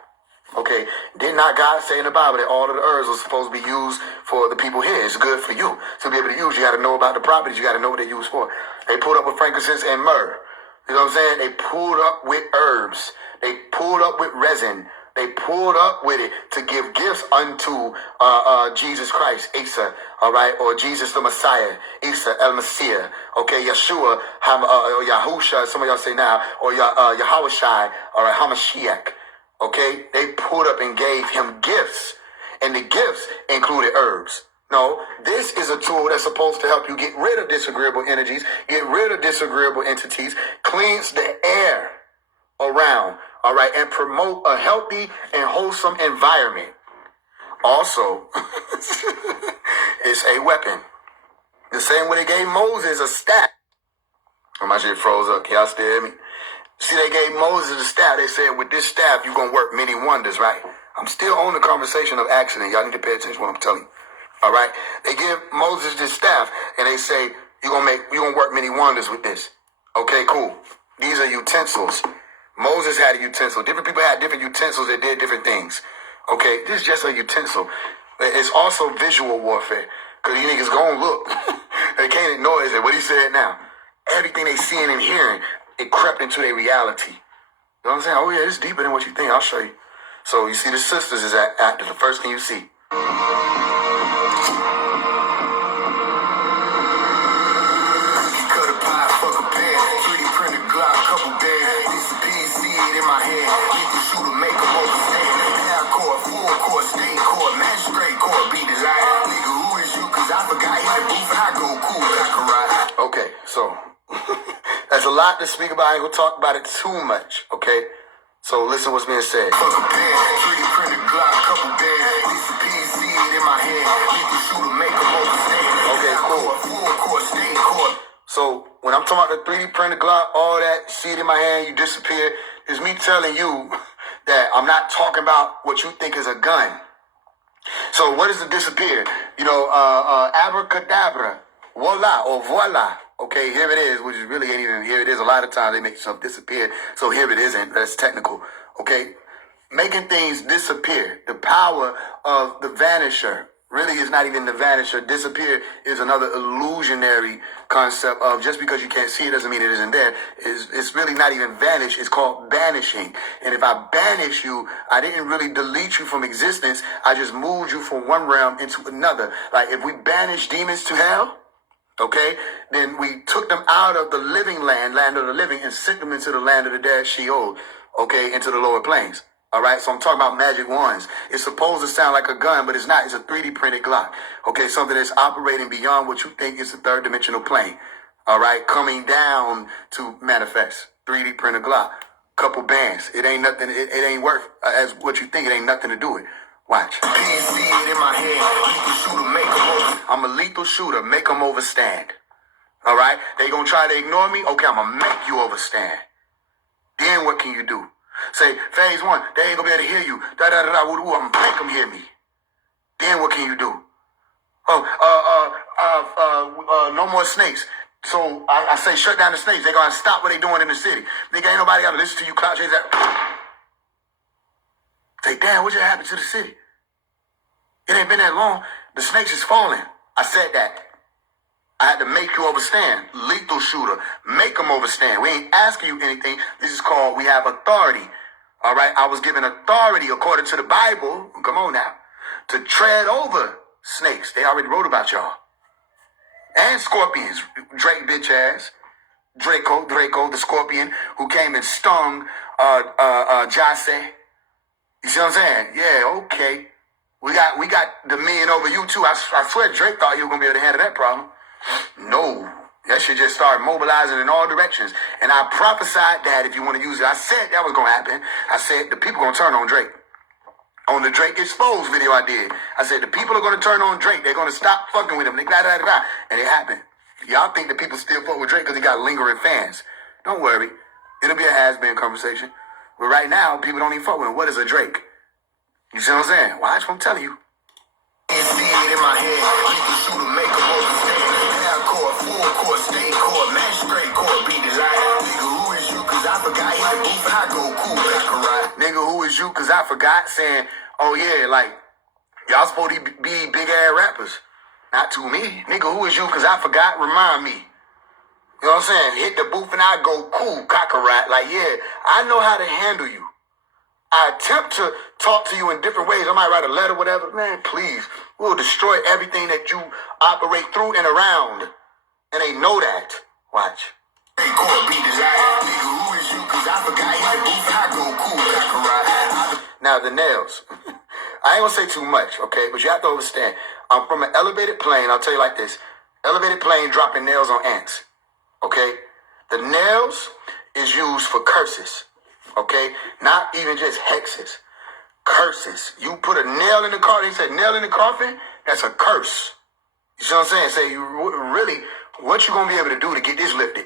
Okay, did not God say in the Bible that all of the herbs were supposed to be used for the people here? It's good for you to be able to use. You got to know about the properties. You got to know what they're used for. They pulled up with frankincense and myrrh. You know what I'm saying? They pulled up with herbs. They pulled up with resin. They pulled up with it to give gifts unto Jesus Christ, Isa, all right, or Jesus the Messiah, Isa El Messiah, okay, Yeshua, Yahusha, some of y'all say now, or Yahawashai, all right, Hamashiach, okay? They pulled up and gave him gifts, and the gifts included herbs. No, this is a tool that's supposed to help you get rid of disagreeable energies, get rid of disagreeable entities, cleanse the air around, all right, and promote a healthy and wholesome environment. Also, it's a weapon. The same way they gave Moses a staff. Oh, my shit froze up. Can y'all still hear me? See, they gave Moses a staff. They said, with this staff, you're going to work many wonders, right? I'm still on the conversation of accident. Y'all need to pay attention to what I'm telling you. All right? They give Moses this staff, and they say, you're gonna work many wonders with this. Okay, cool. These are utensils. Moses had a utensil. Different people had different utensils that did different things. Okay, this is just a utensil. It's also visual warfare. Because these niggas gonna look. They can't ignore it. What he said now. Everything they seeing and hearing, it crept into their reality. You know what I'm saying? Oh yeah, it's deeper than what you think. I'll show you. So you see the sisters is active. The first thing you see. Okay, so that's a lot to speak about. I ain't gonna talk about it too much, okay? So listen what's being said. Okay, cool. So when I'm talking about the 3D printed Glock, all that, see it in my hand, you disappear, is me telling you that I'm not talking about what you think is a gun. So what is the disappear? You know, abracadabra, voila, or voila. Okay, here it is, which is really ain't even, here it is. A lot of times they make stuff disappear. So here it isn't. That's technical. Okay, making things disappear. The power of the vanisher really is not even the vanisher. Disappear is another illusionary concept of just because you can't see it doesn't mean it isn't there. It's really not even vanish. It's called banishing. And if I banish you, I didn't really delete you from existence. I just moved you from one realm into another. Like if we banish demons to hell, okay, then we took them out of the living land of the living, and sent them into the land of the dead, Sheol, okay, into the lower planes. All right, so I'm talking about magic wands. It's supposed to sound like a gun, but it's not. It's a 3D printed Glock. Okay, something that's operating beyond what you think is a third dimensional plane. All right, coming down to manifest. 3D printed Glock. Couple bands. It ain't nothing. It ain't worth as what you think. It ain't nothing to do with. Watch. I'm a lethal shooter. Make them overstand. All right, they gonna try to ignore me. Okay, I'm gonna make you overstand. Then what can you do? Say, phase one, they ain't gonna be able to hear you. I'm gonna make them hear me. Then what can you do? No more snakes. So I say shut down the snakes. They gonna stop what they doing in the city. Nigga, ain't nobody gotta listen to you, cloud chase that. Say, damn, what just happened to the city? It ain't been that long. The snakes is falling. I said that. I had to make you overstand. Lethal shooter. Make them overstand. We ain't asking you anything. This is called, we have authority. All right? I was given authority according to the Bible. Come on now. To tread over snakes. They already wrote about y'all. And scorpions. Drake bitch ass. Draco, the scorpion who came and stung Jase. You see what I'm saying? Yeah, okay. We got dominion over you too. I swear Drake thought you were gonna be able to handle that problem. No. That shit just started mobilizing in all directions. And I prophesied that if you want to use it. I said that was gonna happen. I said the people gonna turn on Drake. On the Drake Exposed video I did. I said the people are gonna turn on Drake. They're gonna stop fucking with him. And it happened. Y'all think the people still fuck with Drake because he got lingering fans. Don't worry. It'll be a has-been conversation. But right now, people don't even fuck with him. What is a Drake? You see what I'm saying? Watch what I'm telling you. See it in my head. You can shoot a make them overstand. Hardcore, full court, state court, magistrate court, be the light. Nigga, who is you? Cause I forgot. Hit the booth and I go cool, back a ride. Nigga, who is you? Cause I forgot. Saying, oh yeah, like, y'all supposed to be big ass rappers. Not to me. Nigga, who is you? Cause I forgot. Remind me. You know what I'm saying? Hit the booth and I go cool, cock a rat. Like, yeah, I know how to handle you. I attempt to talk to you in different ways. I might write a letter, whatever. Man, please. We'll destroy everything that you operate through and around. And they know that. Watch. Hey, Court, be the light. Nigga, who is you? Cause I forgot hit the booth and I go cool, cock a rat. Now, the nails. I ain't gonna say too much, okay? But you have to understand. I'm from an elevated plane. I'll tell you like this. Elevated plane dropping nails on ants. Okay? The nails is used for curses. Okay? Not even just hexes. Curses. You put a nail in the coffin. He said nail in the coffin. That's a curse. You see what I'm saying? Say, you really, what you gonna be able to do to get this lifted?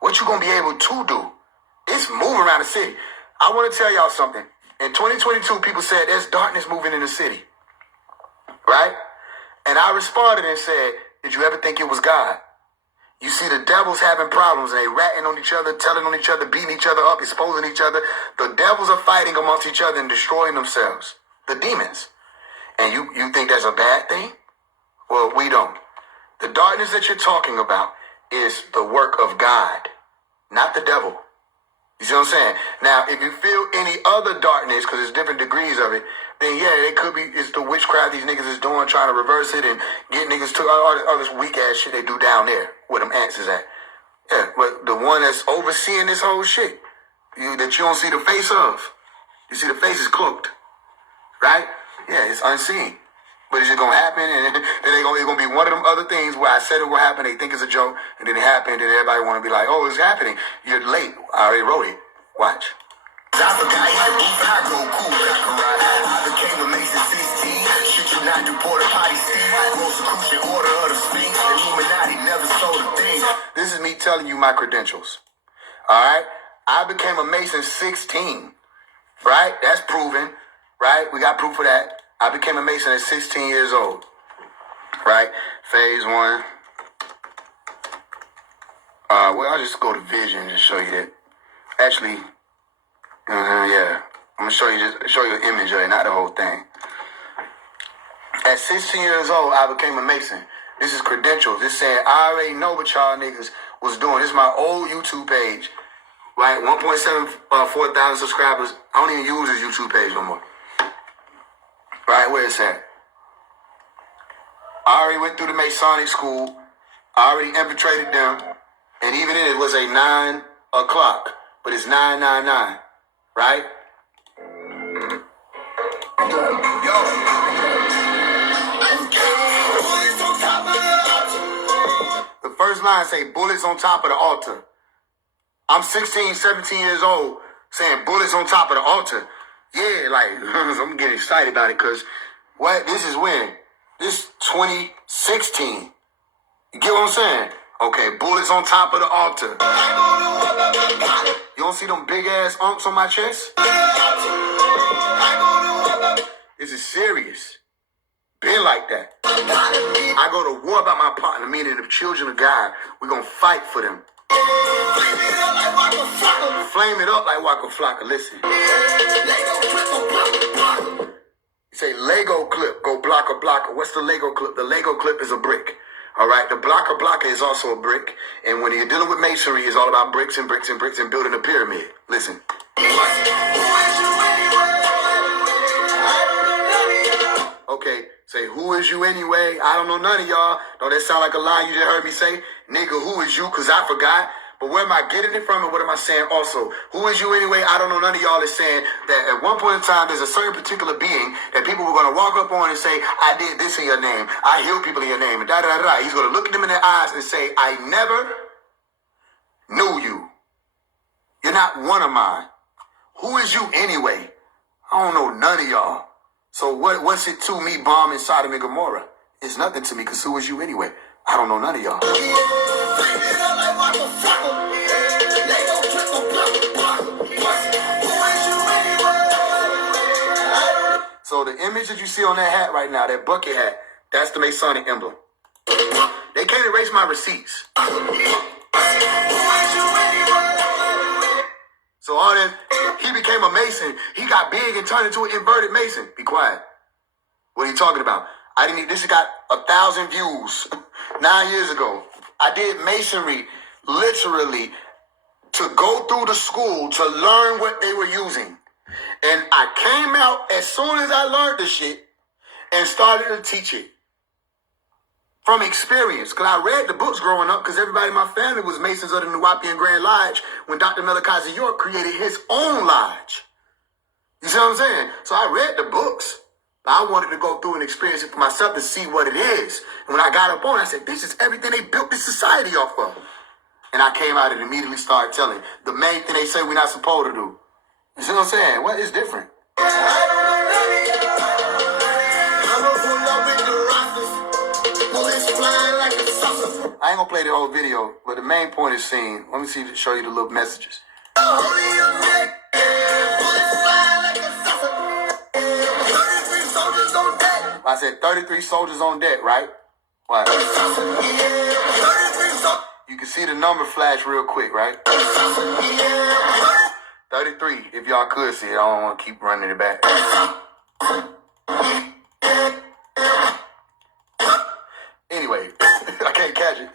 What you gonna be able to do? It's moving around the city. I want to tell y'all something. In 2022, people said there's darkness moving in the city, right? And I responded and said, did you ever think it was God? You see the devils having problems and they ratting on each other, telling on each other, beating each other up, exposing each other. The devils are fighting amongst each other and destroying themselves. The demons. And you think that's a bad thing? Well, we don't. The darkness that you're talking about is the work of God, not the devil. You see what I'm saying? Now, if you feel any other darkness, because there's different degrees of it, then yeah, it could be, it's the witchcraft these niggas is doing, trying to reverse it and get niggas to all this weak ass shit they do down there, where them ants is at. Yeah, but the one that's overseeing this whole shit, that you don't see the face of, you see the face is cloaked, right? Yeah, it's unseen. But it's just gonna happen, and then it's gonna be one of them other things where I said it will happen, they think it's a joke, and then it happened, and everybody wanna be like, oh, it's happening. You're late. I already wrote it. Watch. I forgot how to move, I go cool, I became a Mason 16. Shit you not do porta potty Steve. Rosicrucian order of the Sphinx. Illuminati never sold a thing. This is me telling you my credentials. Alright? I became a Mason 16. Right? That's proven. Right? We got proof of that. I became a Mason at 16 years old. Right? Phase 1. Well, I'll just go to vision and show you that. Actually, yeah. I'm gonna show you an image of it, not the whole thing. At 16 years old, I became a Mason. This is credentials. This saying I already know what y'all niggas was doing. This is my old YouTube page. Right? 1.74 thousand subscribers. I don't even use this YouTube page no more. Right, where it's at. I already went through the Masonic school. I already infiltrated them. And even then it was a 9 o'clock. But it's 999. Right? Yo. The first line say bullets on top of the altar. I'm 16, 17 years old saying bullets on top of the altar. Yeah, like, I'm getting excited about it because what? This is when? This 2016. You get what I'm saying? Okay, bullets on top of the altar. You don't see them big ass umps on my chest? This is serious. Been like that. I go to war about my partner, meaning the children of God. We're going to fight for them. Flame it up like Waka Flocka. Listen. Say Lego clip, go blocker blocker. What's the Lego clip? The Lego clip is a brick. All right, the blocker blocker is also a brick. And when you're dealing with masonry, it's all about bricks and bricks and bricks and building a pyramid. Listen. Okay, say, who is you anyway? I don't know none of y'all. Don't that sound like a line you just heard me say? Nigga, who is you? Because I forgot. But where am I getting it from and what am I saying also? Who is you anyway? I don't know none of y'all is saying that at one point in time, there's a certain particular being that people were going to walk up on and say, I did this in your name. I healed people in your name. And da-da-da-da. He's going to look at them in their eyes and say, I never knew you. You're not one of mine. Who is you anyway? I don't know none of y'all. So what's it to me bombing Sodom and Gomorrah? It's nothing to me because who is you anyway? I don't know none of y'all. So the image that you see on that hat right now, that bucket hat, that's the Masonic emblem. They can't erase my receipts. So all that, he became a Mason. He got big and turned into an inverted Mason. Be quiet. What are you talking about? This got 1,000 views 9 years ago. I did masonry literally to go through the school to learn what they were using. And I came out as soon as I learned the shit and started to teach it. From experience, because I read the books growing up because everybody in my family was Masons of the Nuwaubian Grand Lodge when Dr. Malachi York created his own lodge. You see what I'm saying? So I read the books. But I wanted to go through and experience it for myself to see what it is. And when I got up on it, I said, this is everything they built this society off of. And I came out and immediately started telling the main thing they say we're not supposed to do. You see what I'm saying? What is different? I ain't gonna play the whole video, but the main point is seen. Let me show you the little messages. I said 33 soldiers on deck, right? What? You can see the number flash real quick, right? 33, if y'all could see it. I don't want to keep running it back. Anyway, I can't catch it.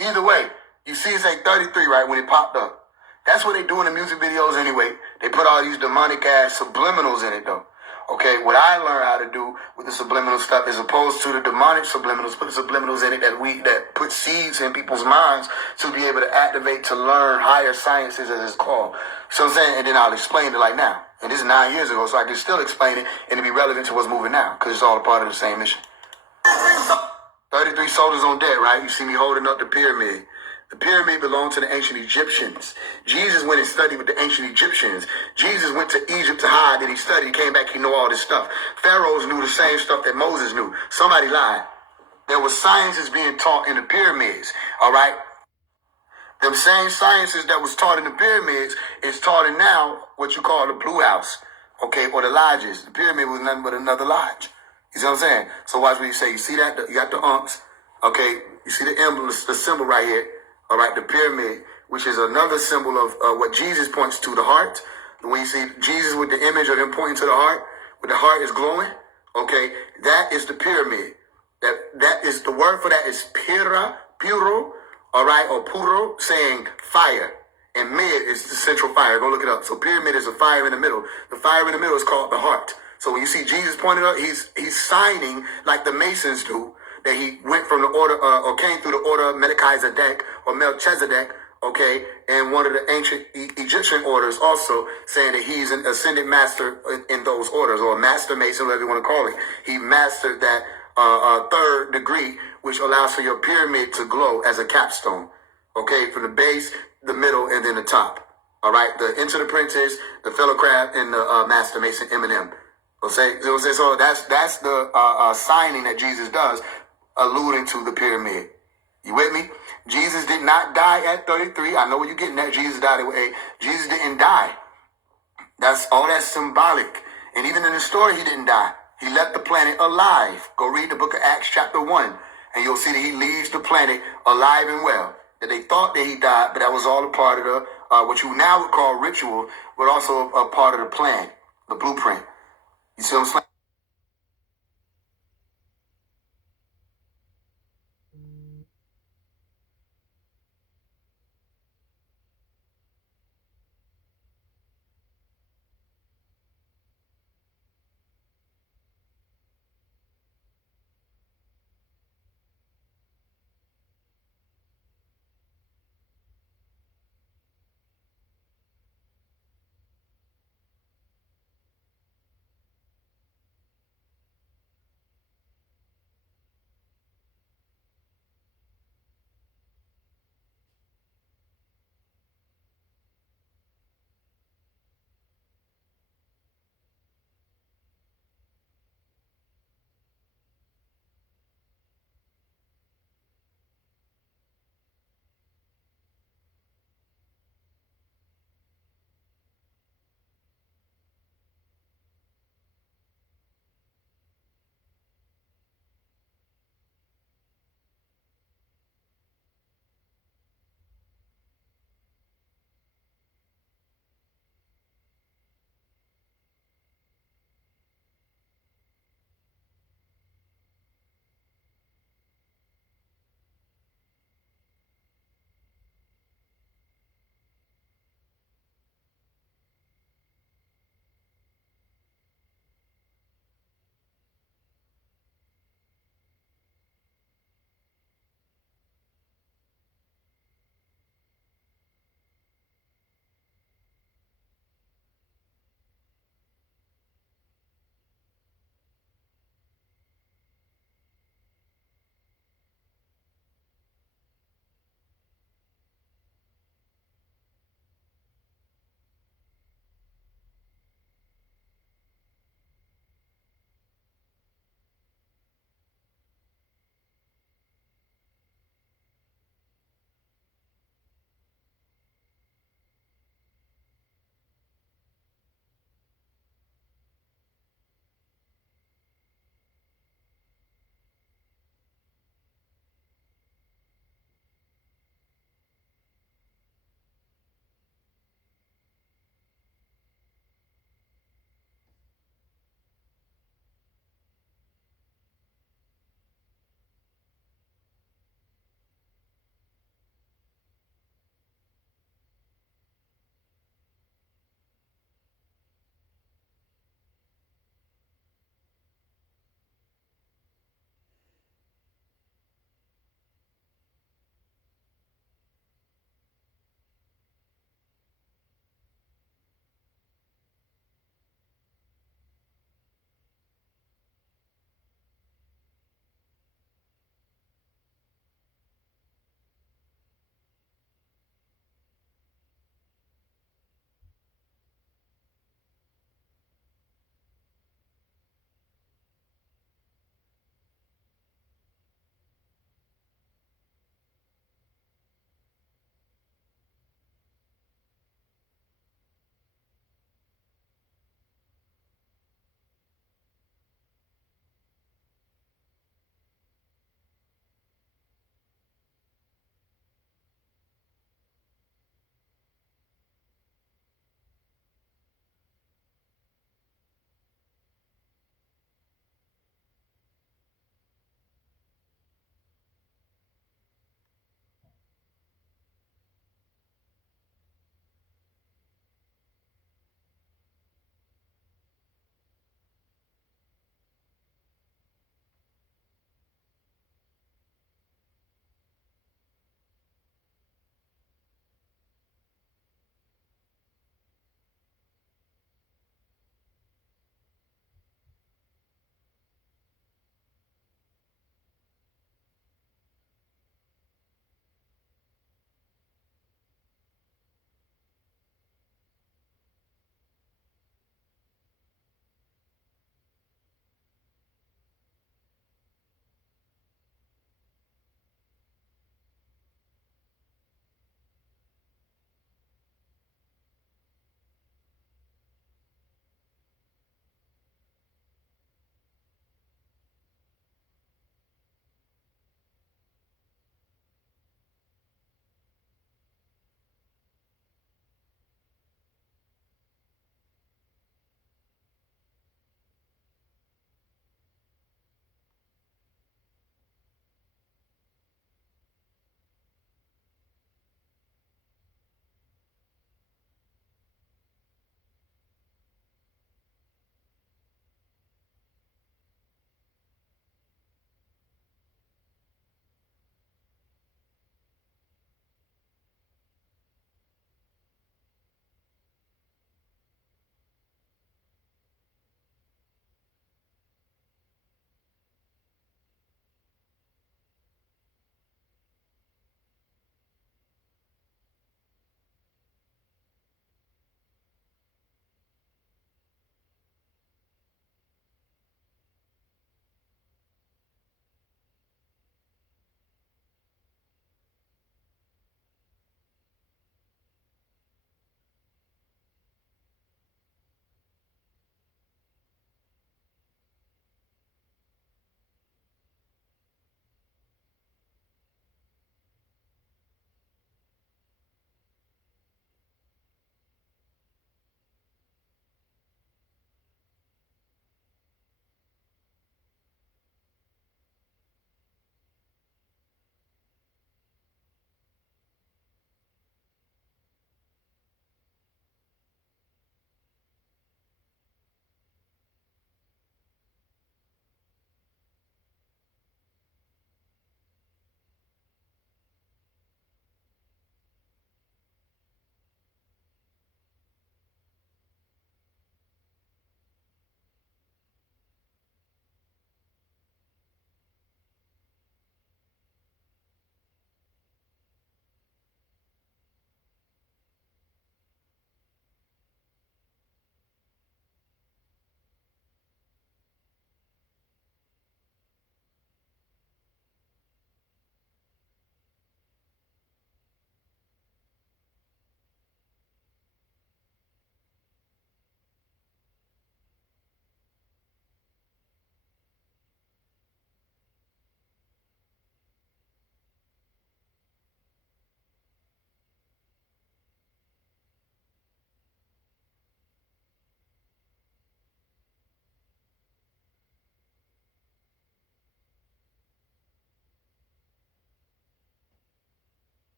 Either way, you see it say 33, right, when it popped up. That's what they do in the music videos anyway. They put all these demonic ass subliminals in it, though. Okay, what I learned how to do with the subliminal stuff as opposed to the demonic subliminals, put the subliminals in it that put seeds in people's minds to be able to activate, to learn higher sciences, as it's called. So I'm saying, and then I'll explain it like now. And this is 9 years ago, so I can still explain it and it be relevant to what's moving now, because it's all a part of the same mission. 33 soldiers on deck, right? You see me holding up the pyramid. The pyramid belonged to the ancient Egyptians. Jesus went and studied with the ancient Egyptians. Jesus went to Egypt to hide, and he studied. He came back, he knew all this stuff. Pharaohs knew the same stuff that Moses knew. Somebody lied. There was sciences being taught in the pyramids, all right? Them same sciences that was taught in the pyramids is taught in now what you call the Blue House, okay, or the lodges. The pyramid was nothing but another lodge. You see what I'm saying? So watch what you say. You see that? You got the unks, okay? You see the emblem, the symbol right here. All right, the pyramid, which is another symbol of what Jesus points to, the heart. When you see Jesus with the image of him pointing to the heart, where the heart is glowing, okay, that is the pyramid. That is, the word for that is puro, all right, or puro, saying fire. And mid is the central fire. Go look it up. So pyramid is a fire in the middle. The fire in the middle is called the heart. So when you see Jesus pointed up, he's signing like the Masons do, that he went from the order, or came through the order of Melchizedek or Melchizedek, okay, and one of the ancient Egyptian orders also, saying that he's an ascended master in those orders, or a master mason, whatever you want to call it. He mastered that third degree, which allows for your pyramid to glow as a capstone, okay, from the base, the middle, and then the top. All right, the Enter the Princess, the Fellow Crab, and the Master Mason Eminem. Okay, so that's the signing that Jesus does, alluding to the pyramid. You with me? Jesus did not die at 33. I know where you're getting at. Jesus died at 8. Jesus didn't die. That's symbolic. And even in the story, he didn't die. He left the planet alive. Go read the book of Acts chapter 1, and you'll see that he leaves the planet alive and well. That they thought that he died, but that was all a part of the, what you now would call ritual, but also a part of the plan, the blueprint. You see what I'm saying?